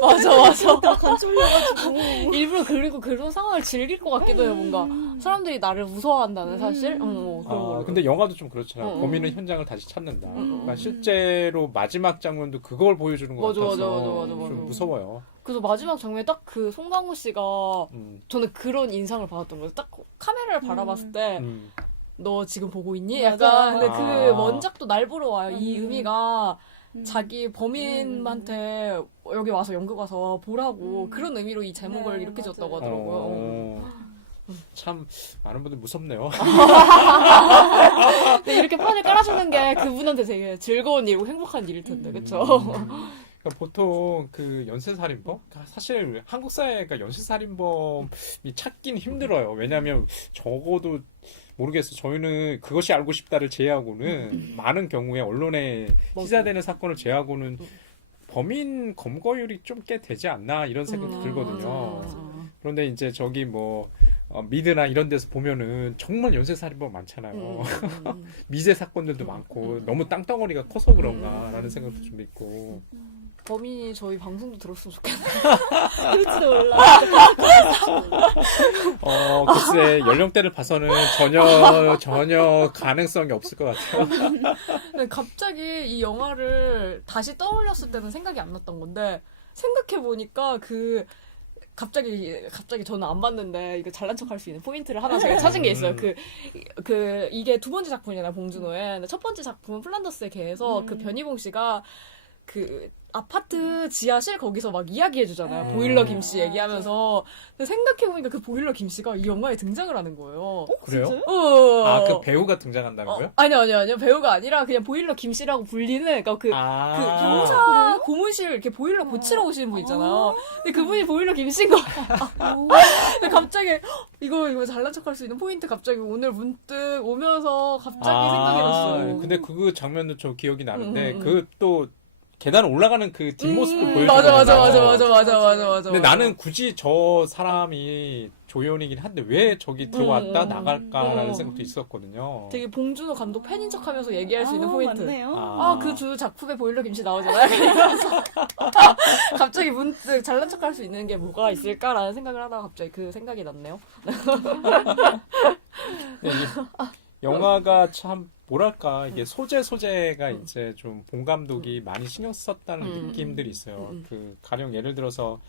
맞아. 다 간쫄려가지고. 일부러 그리고 그런 상황을 즐길 것 같기도 해요. 뭔가 사람들이 나를 무서워한다는 사실. 그런 거. 근데 영화도 좀 그렇잖아요. 범인은 현장을 다시 찾는다. 그러니까 실제로 마지막 장면도 그걸 보여주는 것 같아서 좀 무서워요. 그래서 마지막 장면에 딱 그 송강호 씨가 저는 그런 인상을 받았던 거예요. 딱 카메라를 바라봤을 때 너 지금 보고 있니? 약간 근데 그 원작도 날 보러 와요. 이 의미가 자기 범인한테 여기 와서 연극 와서 보라고 그런 의미로 이 제목을 이렇게 지었다고 하더라고요. 참 많은 분들 무섭네요. 근데 이렇게 판을 깔아주는 게 그분한테 되게 즐거운 일이고 행복한 일일 텐데, 그쵸? 그러니까 보통 그 연쇄살인범? 사실 한국 사회가 연쇄살인범이 찾긴 힘들어요. 왜냐하면 적어도 모르겠어. 저희는 그것이 알고 싶다를 제외하고는 많은 경우에 언론에 시사되는 사건을 제외하고는 범인 검거율이 좀 꽤 되지 않나 이런 생각도 들거든요. 맞아. 그런데 이제 저기 뭐 미드나 이런 데서 보면은 정말 연쇄살인범 많잖아요. 미제 사건들도 많고 너무 땅덩어리가 커서 그런가라는 생각도 좀 있고. 범인이 저희 방송도 들었으면 좋겠네요. 그렇지 몰라. 글쎄 연령대를 봐서는 전혀 가능성이 없을 것 같아요. 근데 갑자기 이 영화를 다시 떠올렸을 때는 생각이 안 났던 건데 생각해보니까 갑자기 저는 안 봤는데 이거 잘난 척할 수 있는 포인트를 하나 제가 찾은 게 있어요. 이게 두 번째 작품이잖아요, 봉준호의. 근데 첫 번째 작품은 플란더스의 개에서 그 변희봉 씨가 그 아파트 지하실 거기서 막 이야기해주잖아요. 보일러 김씨 얘기하면서. 근데 생각해보니까 그 보일러 김씨가 이 영화에 등장을 하는 거예요. 그래요? 진짜요? 아, 그 배우가 등장한다는 거요? 아니요. 배우가 아니라 그냥 보일러 김씨라고 불리는, 그러니까 그 경사 고문실 이렇게 보일러 고치러 오시는 분 있잖아요. 근데 그분이 보일러 김씨인 거야. 근데 갑자기 이거 잘난 척할 수 있는 포인트 갑자기 오늘 문득 오면서 갑자기 생각이 났어요. 근데 그 장면도 저 기억이 나는데 그 또 계단 올라가는 그 뒷모습을 보여주는 맞아. 근데 나는 굳이 저 사람이 조연이긴 한데 왜 저기 들어왔다 나갈까라는 생각도 있었거든요. 되게 봉준호 감독 팬인 척하면서 얘기할 수 있는 포인트. 맞네요. 그 두 작품에 보일러 김씨 나오잖아요. 그래서 갑자기 문득 잘난 척할 수 있는 게 뭐가 있을까라는 생각을 하다가 갑자기 그 생각이 났네요. 네, 영화가 참 뭐랄까 이게 소재가 이제 좀 봉 감독이 많이 신경 썼다는 느낌들이 있어요. 그 가령 예를 들어서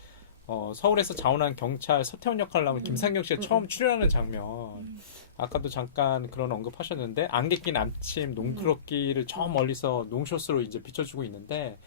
서울에서 자원한 경찰 서태훈 역할을 하면 김상경 씨가 처음 출연하는 장면. 아까도 잠깐 그런 언급하셨는데 안개 낀 아침 농트럭길을 저 멀리서 농숏으로 이제 비춰주고 있는데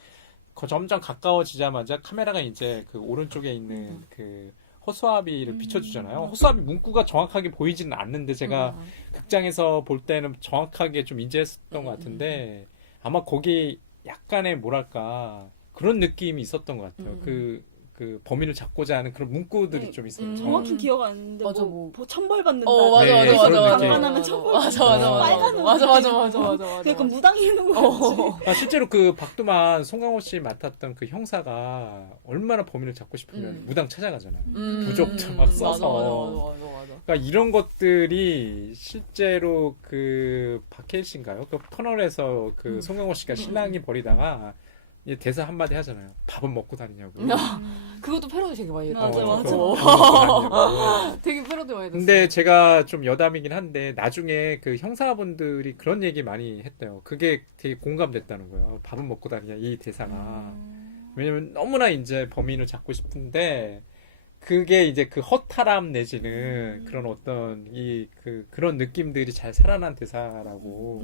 점점 가까워지자마자 카메라가 이제 그 오른쪽에 있는 그 허수아비를 비춰주잖아요. 허수아비 문구가 정확하게 보이지는 않는데 제가 극장에서 볼 때는 정확하게 좀 인지했었던 것 같은데 아마 거기 약간의 뭐랄까 그런 느낌이 있었던 것 같아요. 그 범인을 잡고자 하는 그런 문구들이 좀 있어요. 정확히 기억 안 나는데 맞아, 뭐 천벌 받는다. 맞아. 강간하면 천벌 맞아. 약간 무당이는 거 같지. 실제로 그 박두만 송강호 씨 맡았던 그 형사가 얼마나 범인을 잡고 싶으면 무당 찾아가잖아요. 부적도 막 써서. 맞아. 그러니까 이런 것들이 실제로 그 박해일 씨인가요? 그 터널에서 그 송강호 씨가 신랑이 버리다가 이제 대사 한마디 하잖아요. 밥은 먹고 다니냐고. 그것도 패러디 되게 많이 했다. 맞아. 되게 패러디 많이 했어. 근데 제가 좀 여담이긴 한데 나중에 그 형사분들이 그런 얘기 많이 했대요. 그게 되게 공감됐다는 거예요. 밥은 먹고 다니냐 이 대사가. 왜냐면 너무나 이제 범인을 잡고 싶은데 그게 이제 그 허탈함 내지는 그런 어떤 그런 느낌들이 잘 살아난 대사라고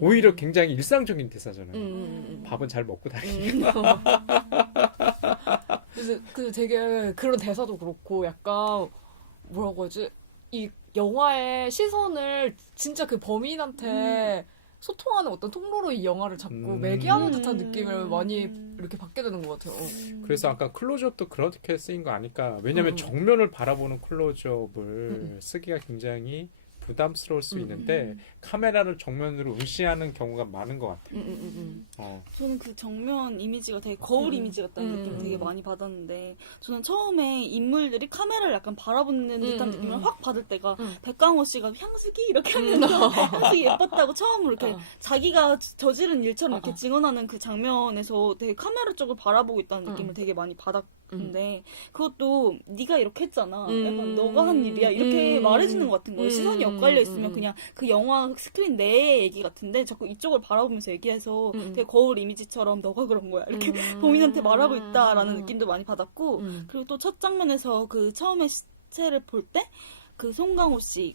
오히려 굉장히 일상적인 대사잖아요. 밥은 잘 먹고 다니냐. 그래서 되게 그런 대사도 그렇고 약간 뭐라고 하지? 이 영화의 시선을 진짜 그 범인한테 소통하는 어떤 통로로 이 영화를 자꾸 매개하는 듯한 느낌을 많이 이렇게 받게 되는 것 같아요. 그래서 아까 클로즈업도 그렇게 쓰인 거 아닐까. 왜냐면 정면을 바라보는 클로즈업을 쓰기가 굉장히 부담스러울 수 있는데 카메라를 정면으로 응시하는 경우가 많은 것 같아요. 저는 그 정면 이미지가 되게 거울 이미지 같다는 느낌을 되게 많이 받았는데 저는 처음에 인물들이 카메라를 약간 바라보는 듯한 느낌을 확 받을 때가 백강호 씨가 향수기 이렇게 하면서 향수기 예뻤다고 처음으로 이렇게 자기가 저지른 일처럼 이렇게 증언하는 그 장면에서 되게 카메라 쪽을 바라보고 있다는 느낌을 되게 많이 받았는데 그것도 네가 이렇게 했잖아. 약간 너가 한 일이야. 이렇게 말해주는 것 같은 거예요. 시선이 엇갈려 있으면 그냥 그 영화 스크린 내의 얘기 같은데 자꾸 이쪽을 바라보면서 얘기해서 되게 거울 이미지처럼 너가 그런 거야. 이렇게 범인한테 말하고 있다라는 느낌도 많이 받았고 그리고 또 첫 장면에서 그 처음에 시체를 볼 때 그 송강호 씨,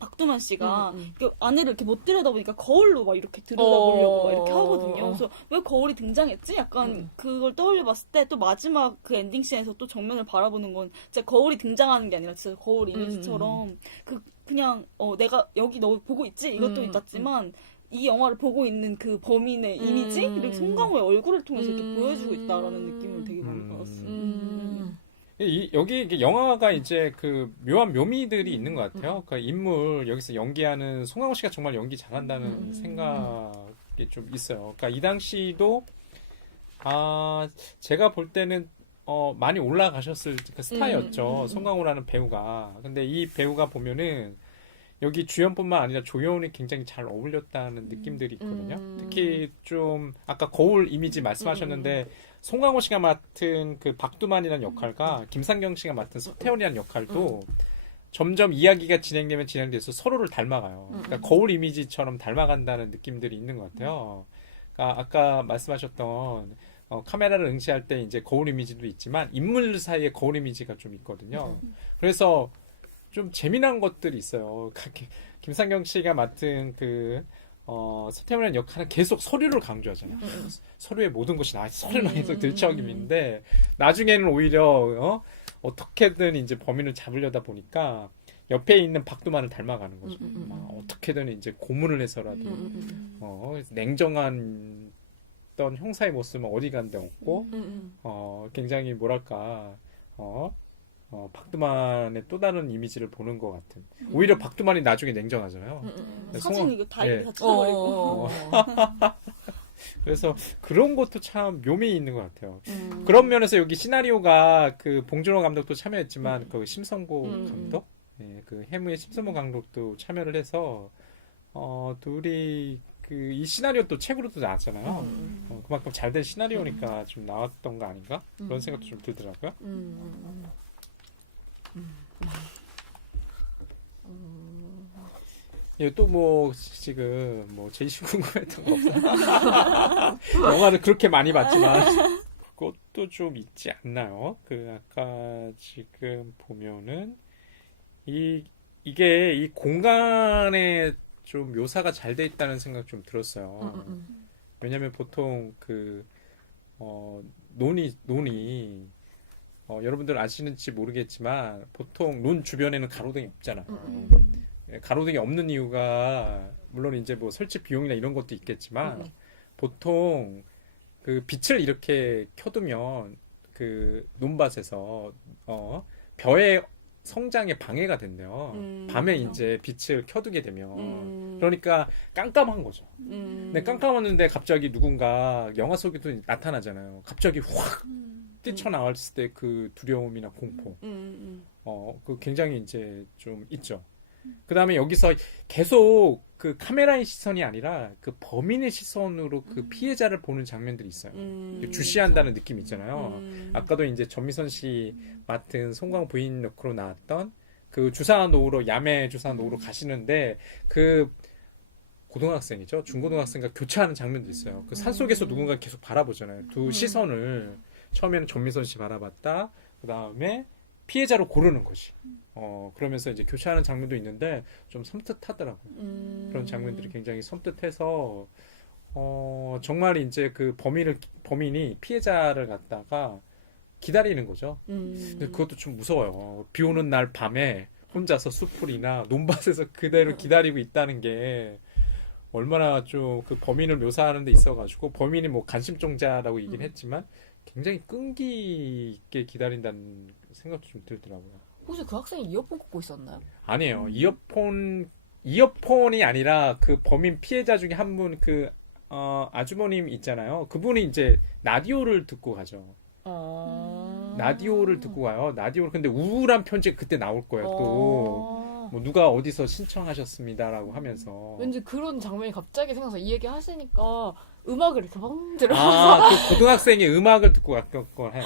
박두만 씨가 그 안에를 이렇게 못 들여다보니까 거울로 막 이렇게 들여다보려고 막 이렇게 하거든요. 그래서 왜 거울이 등장했지? 약간 그걸 떠올려봤을 때 또 마지막 그 엔딩 씬에서 또 정면을 바라보는 건 진짜 거울이 등장하는 게 아니라 진짜 거울 이미지처럼 그냥 내가 여기 너 보고 있지? 이것도 있었지만 이 영화를 보고 있는 그 범인의 이미지? 그리고 송강호의 얼굴을 통해서 이렇게 보여주고 있다라는 느낌을 되게 많이 받았어요. 여기 이게 영화가 이제 그 묘한 묘미들이 있는 것 같아요. 그러니까 인물 여기서 연기하는 송강호 씨가 정말 연기 잘한다는 생각이 좀 있어요. 그러니까 이 당시도 제가 볼 때는 많이 올라가셨을 그 스타였죠. 송강호라는 배우가. 근데 이 배우가 보면은 여기 주연뿐만 아니라 조연이 굉장히 잘 어울렸다는 느낌들이 있거든요. 특히 좀 아까 거울 이미지 말씀하셨는데 송강호 씨가 맡은 그 박두만이라는 역할과 김상경 씨가 맡은 서태원이라는 역할도 점점 이야기가 진행되면 진행돼서 서로를 닮아가요. 그러니까 거울 이미지처럼 닮아간다는 느낌들이 있는 것 같아요. 그러니까 아까 말씀하셨던 카메라를 응시할 때 이제 거울 이미지도 있지만 인물 사이에 거울 이미지가 좀 있거든요. 그래서 좀 재미난 것들이 있어요. 김상경 씨가 맡은 그 서태원이라는 역할은 계속 서류를 강조하잖아요. 서류의 모든 것이 나 서류만 계속 들춰김인데 나중에는 오히려 어떻게든 이제 범인을 잡으려다 보니까 옆에 있는 박두만을 닮아가는 거죠. 어떻게든 이제 고문을 해서라도 냉정한 어떤 형사의 모습은 어디 간데 없고 굉장히 뭐랄까 박두만의 또 다른 이미지를 보는 것 같은. 오히려 박두만이 나중에 냉정하잖아요. 사진 이거 다 예. 다 찢어버리고. 그래서 그런 것도 참 묘미 있는 것 같아요. 그런 면에서 여기 시나리오가 그 봉준호 감독도 참여했지만 그 심성보 감독, 예, 그 해무의 심성보 감독도 참여를 해서 둘이 그 이 시나리오 또 책으로도 나왔잖아요. 그만큼 잘 된 시나리오니까 좀 나왔던 거 아닌가? 그런 생각도 좀 들더라고요. 예, 또 뭐 지금 뭐 제이씨 궁금했던 거 없어요? 영화를 그렇게 많이 봤지만 그것도 좀 있지 않나요? 그 아까 지금 보면은 이게 이 공간에 좀 묘사가 잘 돼 있다는 생각 좀 들었어요. 왜냐면 보통 그 논이 여러분들 아시는지 모르겠지만 보통 논 주변에는 가로등이 없잖아요. 가로등이 없는 이유가 물론 이제 뭐 설치 비용이나 이런 것도 있겠지만 보통 그 빛을 이렇게 켜두면 그 논밭에서 벼의 성장에 방해가 된대요. 밤에 이제 빛을 켜두게 되면 그러니까 깜깜한 거죠. 근데 깜깜했는데 갑자기 누군가 영화 속에도 나타나잖아요. 갑자기 확 뛰쳐나왔을 때 그 두려움이나 공포, 그 굉장히 이제 좀 있죠. 그 다음에 여기서 계속 그 카메라의 시선이 아니라 그 범인의 시선으로 그 피해자를 보는 장면들이 있어요. 주시한다는 느낌 있잖아요. 아까도 이제 전미선 씨 맡은 송강호 부인 역으로 나왔던 그 주사 놓으러 야매 주사 놓으러 가시는데 그 고등학생이죠. 중고등학생과 교차하는 장면도 있어요. 그 산속에서 누군가 계속 바라보잖아요. 두 시선을 처음에는 전미선 씨 바라봤다. 그 다음에 피해자로 고르는 거지. 그러면서 이제 교차하는 장면도 있는데 좀 섬뜩하더라고요. 그런 장면들이 굉장히 섬뜩해서 정말 이제 그 범인이 피해자를 갖다가 기다리는 거죠. 근데 그것도 좀 무서워요. 비 오는 날 밤에 혼자서 숲풀이나 논밭에서 그대로 기다리고 있다는 게 얼마나 좀 그 범인을 묘사하는 데 있어가지고 범인이 뭐 간심종자라고 얘기는 했지만 굉장히 끈기 있게 기다린다는 생각도 좀 들더라고요. 혹시 그 학생이 이어폰 꽂고 있었나요? 아니에요. 이어폰이 아니라 그 범인 피해자 중에 한 분 그 아주머님 있잖아요. 그분이 이제 라디오를 듣고 가죠. 라디오를 듣고 가요. 라디오를 근데 우울한 편지 그때 나올 거예요. 또 뭐 누가 어디서 신청하셨습니다라고 하면서 왠지 그런 장면이 갑자기 생각나서 이 얘기 하시니까 음악을 이렇게 막 들어서 그 고등학생이 음악을 듣고 갔건 해요.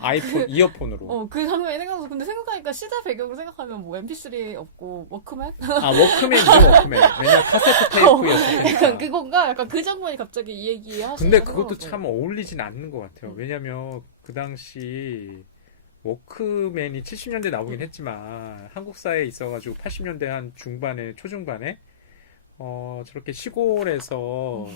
아이폰 이어폰으로. 그 장면이 생각나서 근데 생각하니까 시대 배경으로 생각하면 뭐 MP3 없고 워크맨? 워크맨이죠, 워크맨. 왜냐면 카세트 테이프였으니까. 약간 그건가? 약간 그 장면이 갑자기 이 얘기 하시니까 근데 그것도 참 어울리진 않는 것 같아요. 왜냐면 그 당시 워크맨이 70년대 나오긴 했지만 한국사에 있어가지고 80년대 한 중반에 초중반에 저렇게 시골에서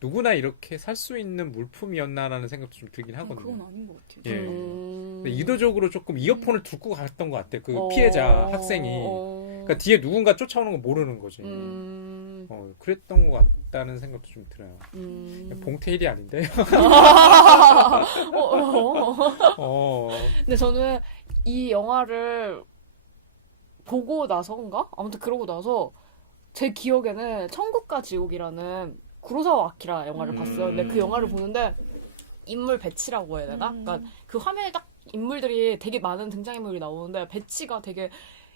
누구나 이렇게 살 수 있는 물품이었나라는 생각도 좀 들긴 하거든요. 그건 아닌 것 같아요. 예. 근데 의도적으로 조금 이어폰을 두고 갔던 것 같아요. 그 피해자 학생이. 그러니까 뒤에 누군가 쫓아오는 거 모르는 거지. 그랬던 것 같다는 생각도 좀 들어요. 봉태일이 아닌데? 근데 저는 이 영화를 보고 나서인가? 아무튼 그러고 나서 제 기억에는 천국과 지옥이라는 구로사와 아키라 영화를 봤어요. 근데 그 영화를 보는데 인물 배치라고 해야 되나? 그러니까 그 화면에 딱 인물들이 되게 많은 등장인물이 나오는데 배치가 되게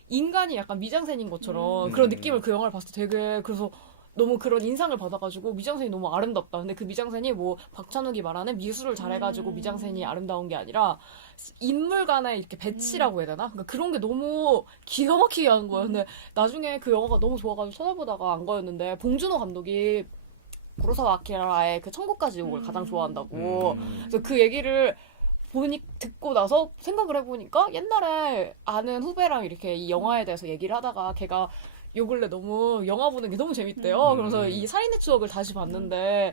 인간이 약간 미장센인 것처럼 그런 느낌을 그 영화를 봤을 때 되게 그래서 너무 그런 인상을 받아가지고 미장센이 너무 아름답다. 근데 그 미장센이 뭐 박찬욱이 말하는 미술을 잘해가지고 미장센이 아름다운 게 아니라 인물 간의 이렇게 배치라고 해야 되나? 그러니까 그런 게 너무 기가 막히게 하는 거예요. 근데 나중에 그 영화가 너무 좋아가지고 찾아보다가 안 거였는데 봉준호 감독이 구로사와 아키라의 그 천국까지 지옥을 가장 좋아한다고. 그래서 그 얘기를 듣고 나서 생각을 해보니까 옛날에 아는 후배랑 이렇게 이 영화에 대해서 얘기를 하다가 걔가 요 근래 너무 영화 보는 게 너무 재밌대요. 그래서 이 살인의 추억을 다시 봤는데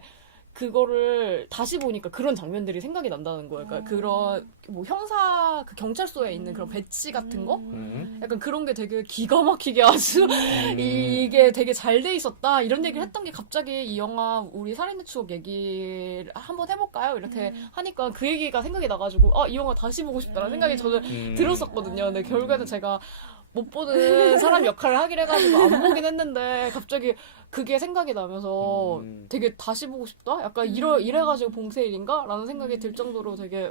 그거를 다시 보니까 그런 장면들이 생각이 난다는 거예요. 그러니까 그런 뭐 형사 그 경찰서에 있는 그런 배치 같은 거? 약간 그런 게 되게 기가 막히게 아주 이게 되게 잘 돼 있었다 이런 얘기를 했던 게 갑자기 이 영화 우리 살인의 추억 얘기를 한번 해볼까요? 이렇게 하니까 그 얘기가 생각이 나가지고 이 영화 다시 보고 싶다라는 생각이 저는 들었었거든요. 근데 결국에는 제가 못 보는 사람 역할을 하긴 해가지고 안 보긴 했는데 갑자기 그게 생각이 나면서 되게 다시 보고 싶다? 약간 이래가지고 봉세일인가? 라는 생각이 들 정도로 되게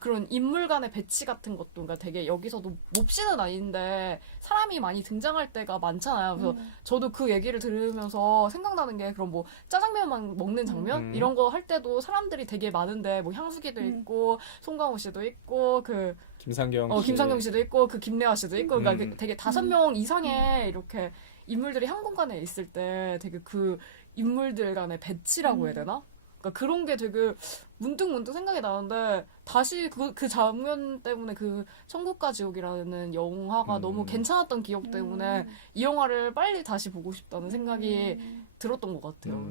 그런 인물 간의 배치 같은 것도 그러니까 되게 여기서도 몹시는 아닌데 사람이 많이 등장할 때가 많잖아요. 그래서 저도 그 얘기를 들으면서 생각나는 게 그런 뭐 짜장면만 먹는 장면? 이런 거 할 때도 사람들이 되게 많은데 뭐 향수기도 있고 송강호 씨도 있고 그 김상경 씨도 있고 그 김래아 씨도 있고 그러니까 되게 5명 이상의 이렇게 인물들이 한 공간에 있을 때 되게 그 인물들 간의 배치라고 해야 되나? 그러니까 그런 게 되게 문득 생각이 나는데 다시 그 장면 때문에 그 천국과 지옥이라는 영화가 너무 괜찮았던 기억 때문에 이 영화를 빨리 다시 보고 싶다는 생각이 들었던 것 같아요.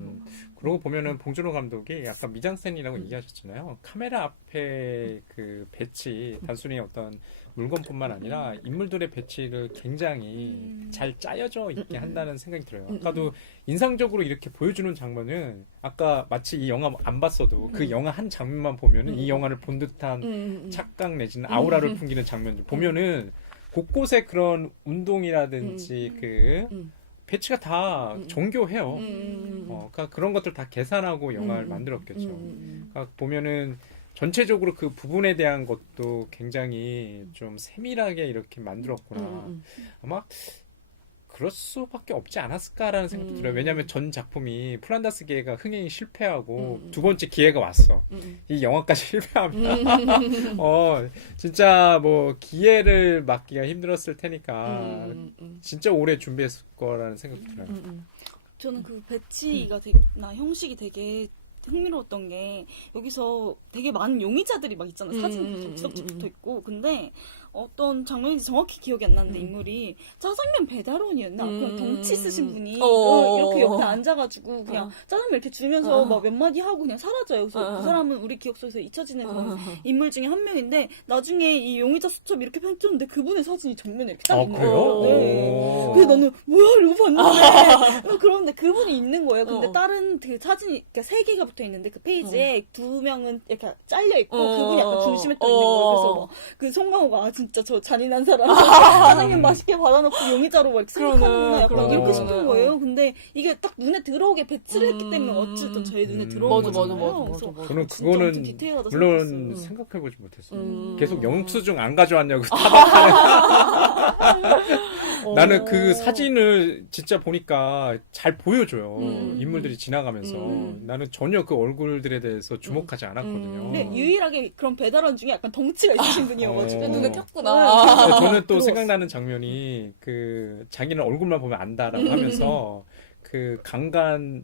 그러고 보면은 봉준호 감독이 약간 미장센이라고 얘기하셨잖아요. 카메라 앞에 그 배치 단순히 어떤 물건뿐만 아니라 인물들의 배치를 굉장히 잘 짜여져 있게 한다는 생각이 들어요. 아까도 인상적으로 이렇게 보여주는 장면은 아까 마치 이 영화 안 봤어도 그 영화 한 장면만 보면은 이 영화를 본 듯한 착각 내지는 아우라를 풍기는 장면들 보면은 곳곳에 그런 운동이라든지 그 배치가 다 정교해요. 그러니까 그런 것들 다 계산하고 영화를 만들었겠죠. 그러니까 보면은 전체적으로 그 부분에 대한 것도 굉장히 좀 세밀하게 이렇게 만들었구나. 아마 그럴 수밖에 없지 않았을까라는 생각도 들어요. 왜냐하면 전 작품이 플란다스 기회가 흥행이 실패하고 두 번째 기회가 왔어. 이 영화까지 실패하면 진짜 뭐 기회를 막기가 힘들었을 테니까 진짜 오래 준비했을 거라는 생각도 들어요. 저는 그 배치가 나 형식이 되게 흥미로웠던 게 여기서 되게 많은 용의자들이 막 있잖아요. 사진 지석지 붙어 있고. 근데 어떤 장면인지 정확히 기억이 안 나는데 인물이 짜장면 배달원이었나? 그냥 덩치 있으신 분이 이렇게 옆에 앉아가지고 그냥 짜장면 이렇게 주면서 막 몇 마디 하고 그냥 사라져요. 그래서 그 사람은 우리 기억 속에서 잊혀지는 그런 인물 중에 한 명인데 나중에 이 용의자 수첩 이렇게 펼쳤는데 그분의 사진이 정면에 이렇게 딱 있는 거예요. 네. 그래서 나는 뭐야 이러고 봤는데 그런데 그분이 있는 거예요. 근데 다른 그 사진이 그러니까 3개가 붙어 있는데 그 페이지에 2명은 이렇게 잘려 있고 그분이 약간 중심에 떠 있는 거예요. 그래서 막 그 송강호가 진짜 저 잔인한 사람 짜장면 맛있게 받아놓고 용의자로 막 이렇게 생각하는구나 약간 이렇게 싶은 거예요. 근데 이게 딱 눈에 들어오게 배치를 했기 때문에 어쨌든 저의 눈에 들어온 거잖아요. 저는 그거는 물론 생각했어요. 생각해보지 못했어요. 계속 영수증 안 가져왔냐고 나는 그 사진을 진짜 보니까 잘 보여줘요. 인물들이 지나가면서 나는 전혀 그 얼굴들에 대해서 주목하지 않았거든요. 네, 유일하게 그런 배달원 중에 약간 덩치가 있으신 분이어가지고 눈에 튀었구나. 저는 또 생각나는 장면이 그 자기는 얼굴만 보면 안다라고 하면서 그 강간한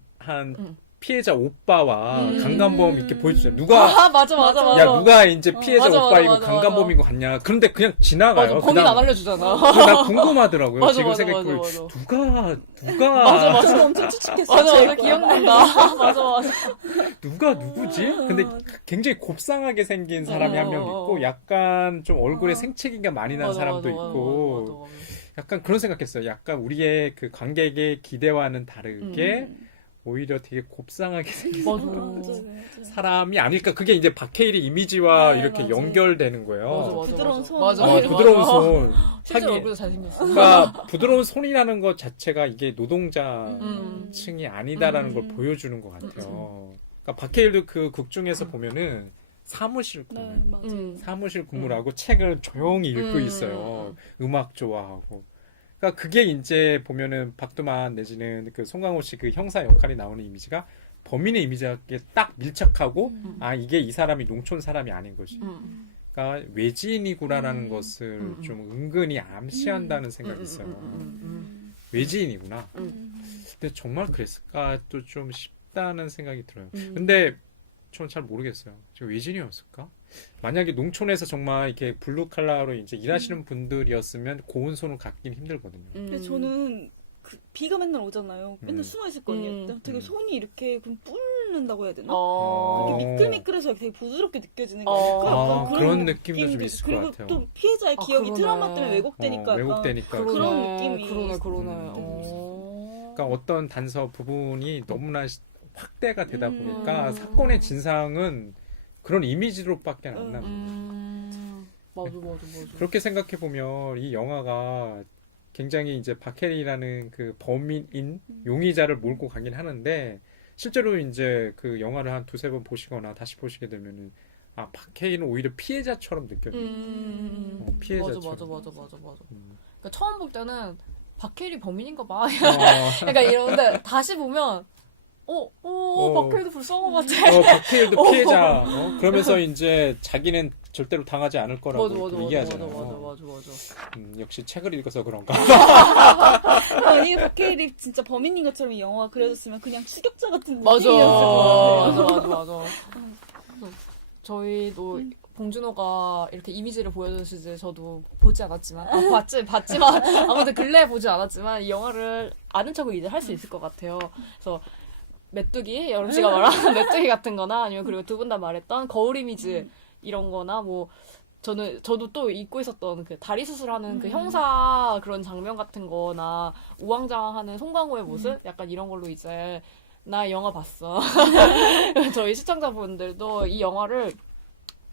피해자 오빠와 강간범 이렇게 보여주잖아요. 누가 맞아. 야 누가 이제 피해자 맞아, 오빠이고 맞아. 강간범인 거 같냐. 그런데 그냥 지나가요. 맞아, 범인 안 알려주잖아. 나 궁금하더라고요. 맞아, 지금 맞아, 생각해보면 맞아. 누가 저도 엄청 추측했어요. 맞아, 기억난다. 맞아. 누가 누구지? 근데 굉장히 곱상하게 생긴 사람이 한 명 있고 약간 좀 얼굴에 생채기가 많이 난 사람도 있고 약간 그런 생각했어요. 약간 우리의 그 관객의 기대와는 다르게 오히려 되게 곱상하게 생긴 사람이 아닐까. 그게 이제 박해일의 이미지와 이렇게 맞아요. 연결되는 거예요. 부드러운 손. 맞아. 부드러운 손. 실제로 얼굴도 잘생겼어. 그러니까 부드러운 손이라는 것 자체가 이게 노동자층이 아니다라는 걸 보여주는 것 같아요. 그러니까 박해일도 그 극 중에서 보면은 사무실 근무, 네, 맞아요. 사무실 근무를 하고 책을 조용히 읽고 있어요. 음악 좋아하고. 그러니까 그게 이제 보면은 박두만 내지는 그 송강호 씨 그 형사 역할이 나오는 이미지가 범인의 이미지에 딱 밀착하고 아 이게 이 사람이 농촌 사람이 아닌 거지. 그러니까 외지인이구나라는 것을 좀 은근히 암시한다는 생각이 있어요. 외지인이구나. 근데 정말 그랬을까 또 좀 싶다는 생각이 들어요. 근데 저는 잘 모르겠어요. 저 외지인이었을까? 만약에 농촌에서 정말 이렇게 블루 칼라로 이제 일하시는 분들이었으면 고운 손을 갖긴 힘들거든요. 근데 저는 그 비가 맨날 오잖아요. 맨날 숨어 있었거든요. 되게 손이 이렇게 그럼 뿔는다고 해야 되나? 이렇게 미끌미끌해서 되게 부드럽게 느껴지는 게 아닐까? 그런 느낌도 좀 있을 것 그리고 같아요. 또 피해자의 기억이 그러네. 트라우마 때문에 왜곡되니까 약간 왜곡되니까. 그런 느낌이 그러네. 그러니까 어떤 단서 부분이 너무나 확대가 되다 보니까 사건의 진상은 그런 이미지로밖에 안 나는 맞아. 그렇게 생각해 보면 이 영화가 굉장히 이제 박해리라는 그 범인인 용의자를 몰고 가긴 하는데 실제로 이제 그 영화를 한 두세 번 보시거나 다시 보시게 되면은 아 박해리는 오히려 피해자처럼 느껴져요. 피해자처럼. 맞아. 그러니까 처음 볼 때는 박해리 범인인가 봐. 그러니까 이런데 다시 보면 박해리도 불쌍한 것 같아. 박해일도 피해자. 그러면서 이제 자기는 절대로 당하지 않을 거라고 얘기하잖아요. 맞아. 역시 책을 읽어서 그런가. 만약에 박해일이 진짜 범인인 것처럼 이 영화가 그려졌으면 그냥 추격자 같은 맞아. 느낌이었을 것 맞아. 저희도 봉준호가 이렇게 이미지를 보여주시지 저도 보지 않았지만 봤지만 아무튼 근래에 보지 않았지만 이 영화를 아는 척을 이제 할 수 있을 것 같아요. 그래서 메뚜기, 여름 씨가 말한 메뚜기 같은 거나 아니면 그리고 두 분 다 말했던 거울 이미지 이런 거나 뭐 저도 또 잊고 있었던 그 다리 수술하는 그 형사 그런 장면 같은 거나 우왕좌왕하는 송강호의 모습 약간 이런 걸로 이제 나 이 영화 봤어. 저희 시청자분들도 이 영화를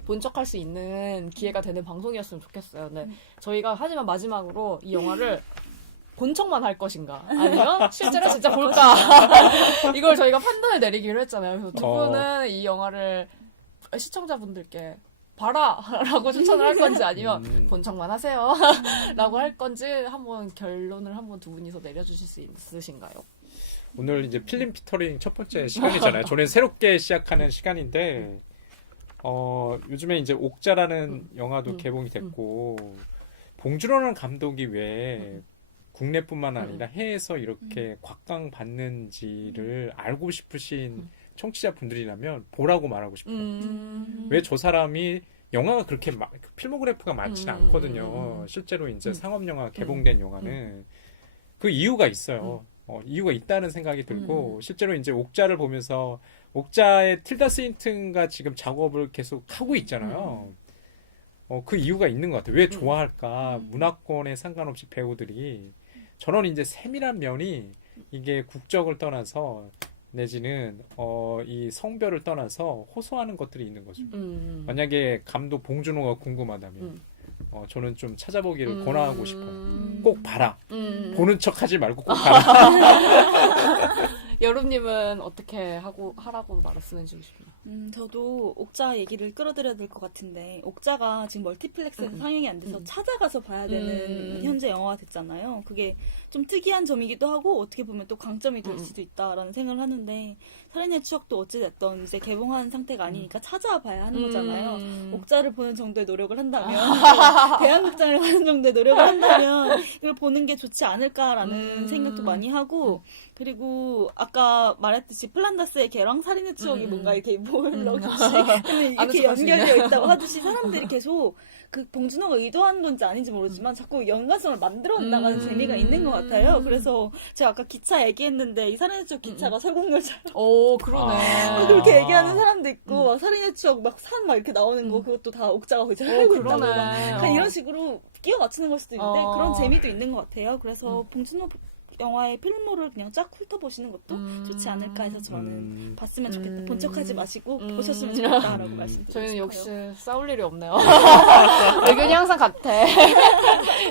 본 척할 수 있는 기회가 되는 방송이었으면 좋겠어요. 네. 저희가 하지만 마지막으로 이 영화를 본 척만 할 것인가 아니면 실제로 진짜 볼까 이걸 저희가 판단을 내리기로 했잖아요. 그래서 두 분은 이 영화를 시청자분들께 봐라 라고 추천을 할 건지 아니면 본 척만 하세요 라고 할 건지 한번 결론을 한번 두 분이서 내려주실 수 있으신가요? 오늘 이제 필름 피터링 첫 번째 시간이잖아요. 저는 새롭게 시작하는 시간인데 요즘에 이제 옥자라는 영화도 개봉이 됐고 봉준호라는 감독이 왜 국내뿐만 아니라 해외에서 이렇게 곽강받는지를 알고 싶으신 청취자분들이라면 보라고 말하고 싶어요. 왜 저 사람이 영화가 그렇게 필모그래프가 많지는 않거든요. 실제로 이제 상업영화 개봉된 영화는 그 이유가 있어요. 이유가 있다는 생각이 들고 실제로 이제 옥자를 보면서 옥자의 틸다 스윈튼가 지금 작업을 계속 하고 있잖아요. 그 이유가 있는 것 같아요. 왜 좋아할까? 문화권에 상관없이 배우들이 저런 이제 세밀한 면이 이게 국적을 떠나서 내지는 이 성별을 떠나서 호소하는 것들이 있는 거죠. 만약에 감독 봉준호가 궁금하다면 저는 좀 찾아보기를 권하고 싶어요. 꼭 봐라. 보는 척하지 말고 꼭 봐라. 여름님은 어떻게 하라고 말을 쓰는 중이십니까? 저도 옥자 얘기를 끌어들여야 될 것 같은데 옥자가 지금 멀티플렉스에서 상영이 안 돼서 찾아가서 봐야 되는 현재 영화가 됐잖아요. 그게 좀 특이한 점이기도 하고 어떻게 보면 또 강점이 될 수도 있다라는 생각을 하는데 살인의 추억도 어찌됐든 이제 개봉한 상태가 아니니까 찾아봐야 하는 거잖아요. 옥자를 보는 정도의 노력을 한다면 대한극장을 가는 정도의 노력을 한다면 이걸 보는 게 좋지 않을까라는 생각도 많이 하고 그리고 아까 말했듯이 플란다스의 개랑 살인의 추억이 뭔가 이렇게 모일러듯이 이렇게 연결되어 있다고 하듯이 사람들이 계속 그 봉준호가 의도한 건지 아닌지 모르지만 자꾸 연관성을 만들어 나가는 재미가 있는 것 같아요. 그래서 제가 아까 기차 얘기했는데 이 살인의 추억 기차가 설국열차로 오 그러네. 그렇게 얘기하는 사람도 있고 막 살인의 추억 막 산 막 이렇게 나오는 거 그것도 다 옥자가 거기서 하고 있다고 막 이런 식으로 끼워 맞추는 걸 수도 있는데 그런 재미도 있는 것 같아요. 그래서 봉준호 영화의 필모를 그냥 쫙 훑어보시는 것도 좋지 않을까 해서 저는 봤으면 좋겠다. 본 척하지 마시고 보셨으면 좋겠다라고 말씀드리고 저희는 싶어요. 역시 싸울 일이 없네요. 의견이 항상 같아.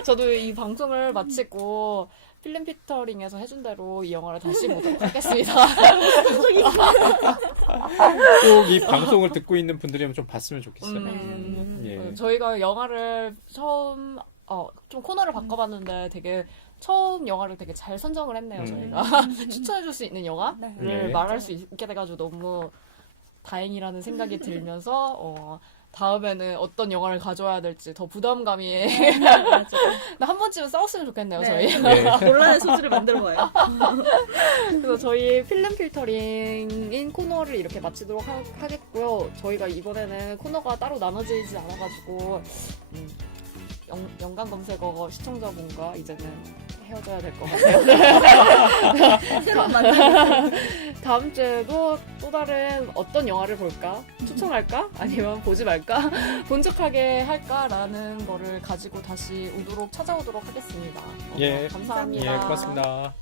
저도 이 방송을 마치고 필름 피터링에서 해준 대로 이 영화를 다시 보도록 하겠습니다. 꼭 이 방송을 듣고 있는 분들이면 좀 봤으면 좋겠어요. 저희가 영화를 처음 좀 코너를 바꿔봤는데 되게 처음 영화를 되게 잘 선정을 했네요, 저희가. 추천해줄 수 있는 영화를 네. 말할 수 있게 돼가지고 너무 다행이라는 생각이 들면서, 다음에는 어떤 영화를 가져와야 될지 더 부담감이. 맞아. 한 번쯤은 싸웠으면 좋겠네요, 네. 저희. 네. 곤란한 소지를 만들어봐요. 그래서 저희 필름 필터링인 코너를 이렇게 마치도록 하겠고요. 저희가 이번에는 코너가 따로 나눠지지 않아가지고 연관 검색어 시청자분과 이제는 헤어져야 될 것 같아요. 새로운 만남. 다음 주에도 또 다른 어떤 영화를 볼까? 추천할까? 아니면 보지 말까? 본적하게 할까라는 거를 가지고 다시 찾아오도록 하겠습니다. 예. 감사합니다. 예, 고맙습니다.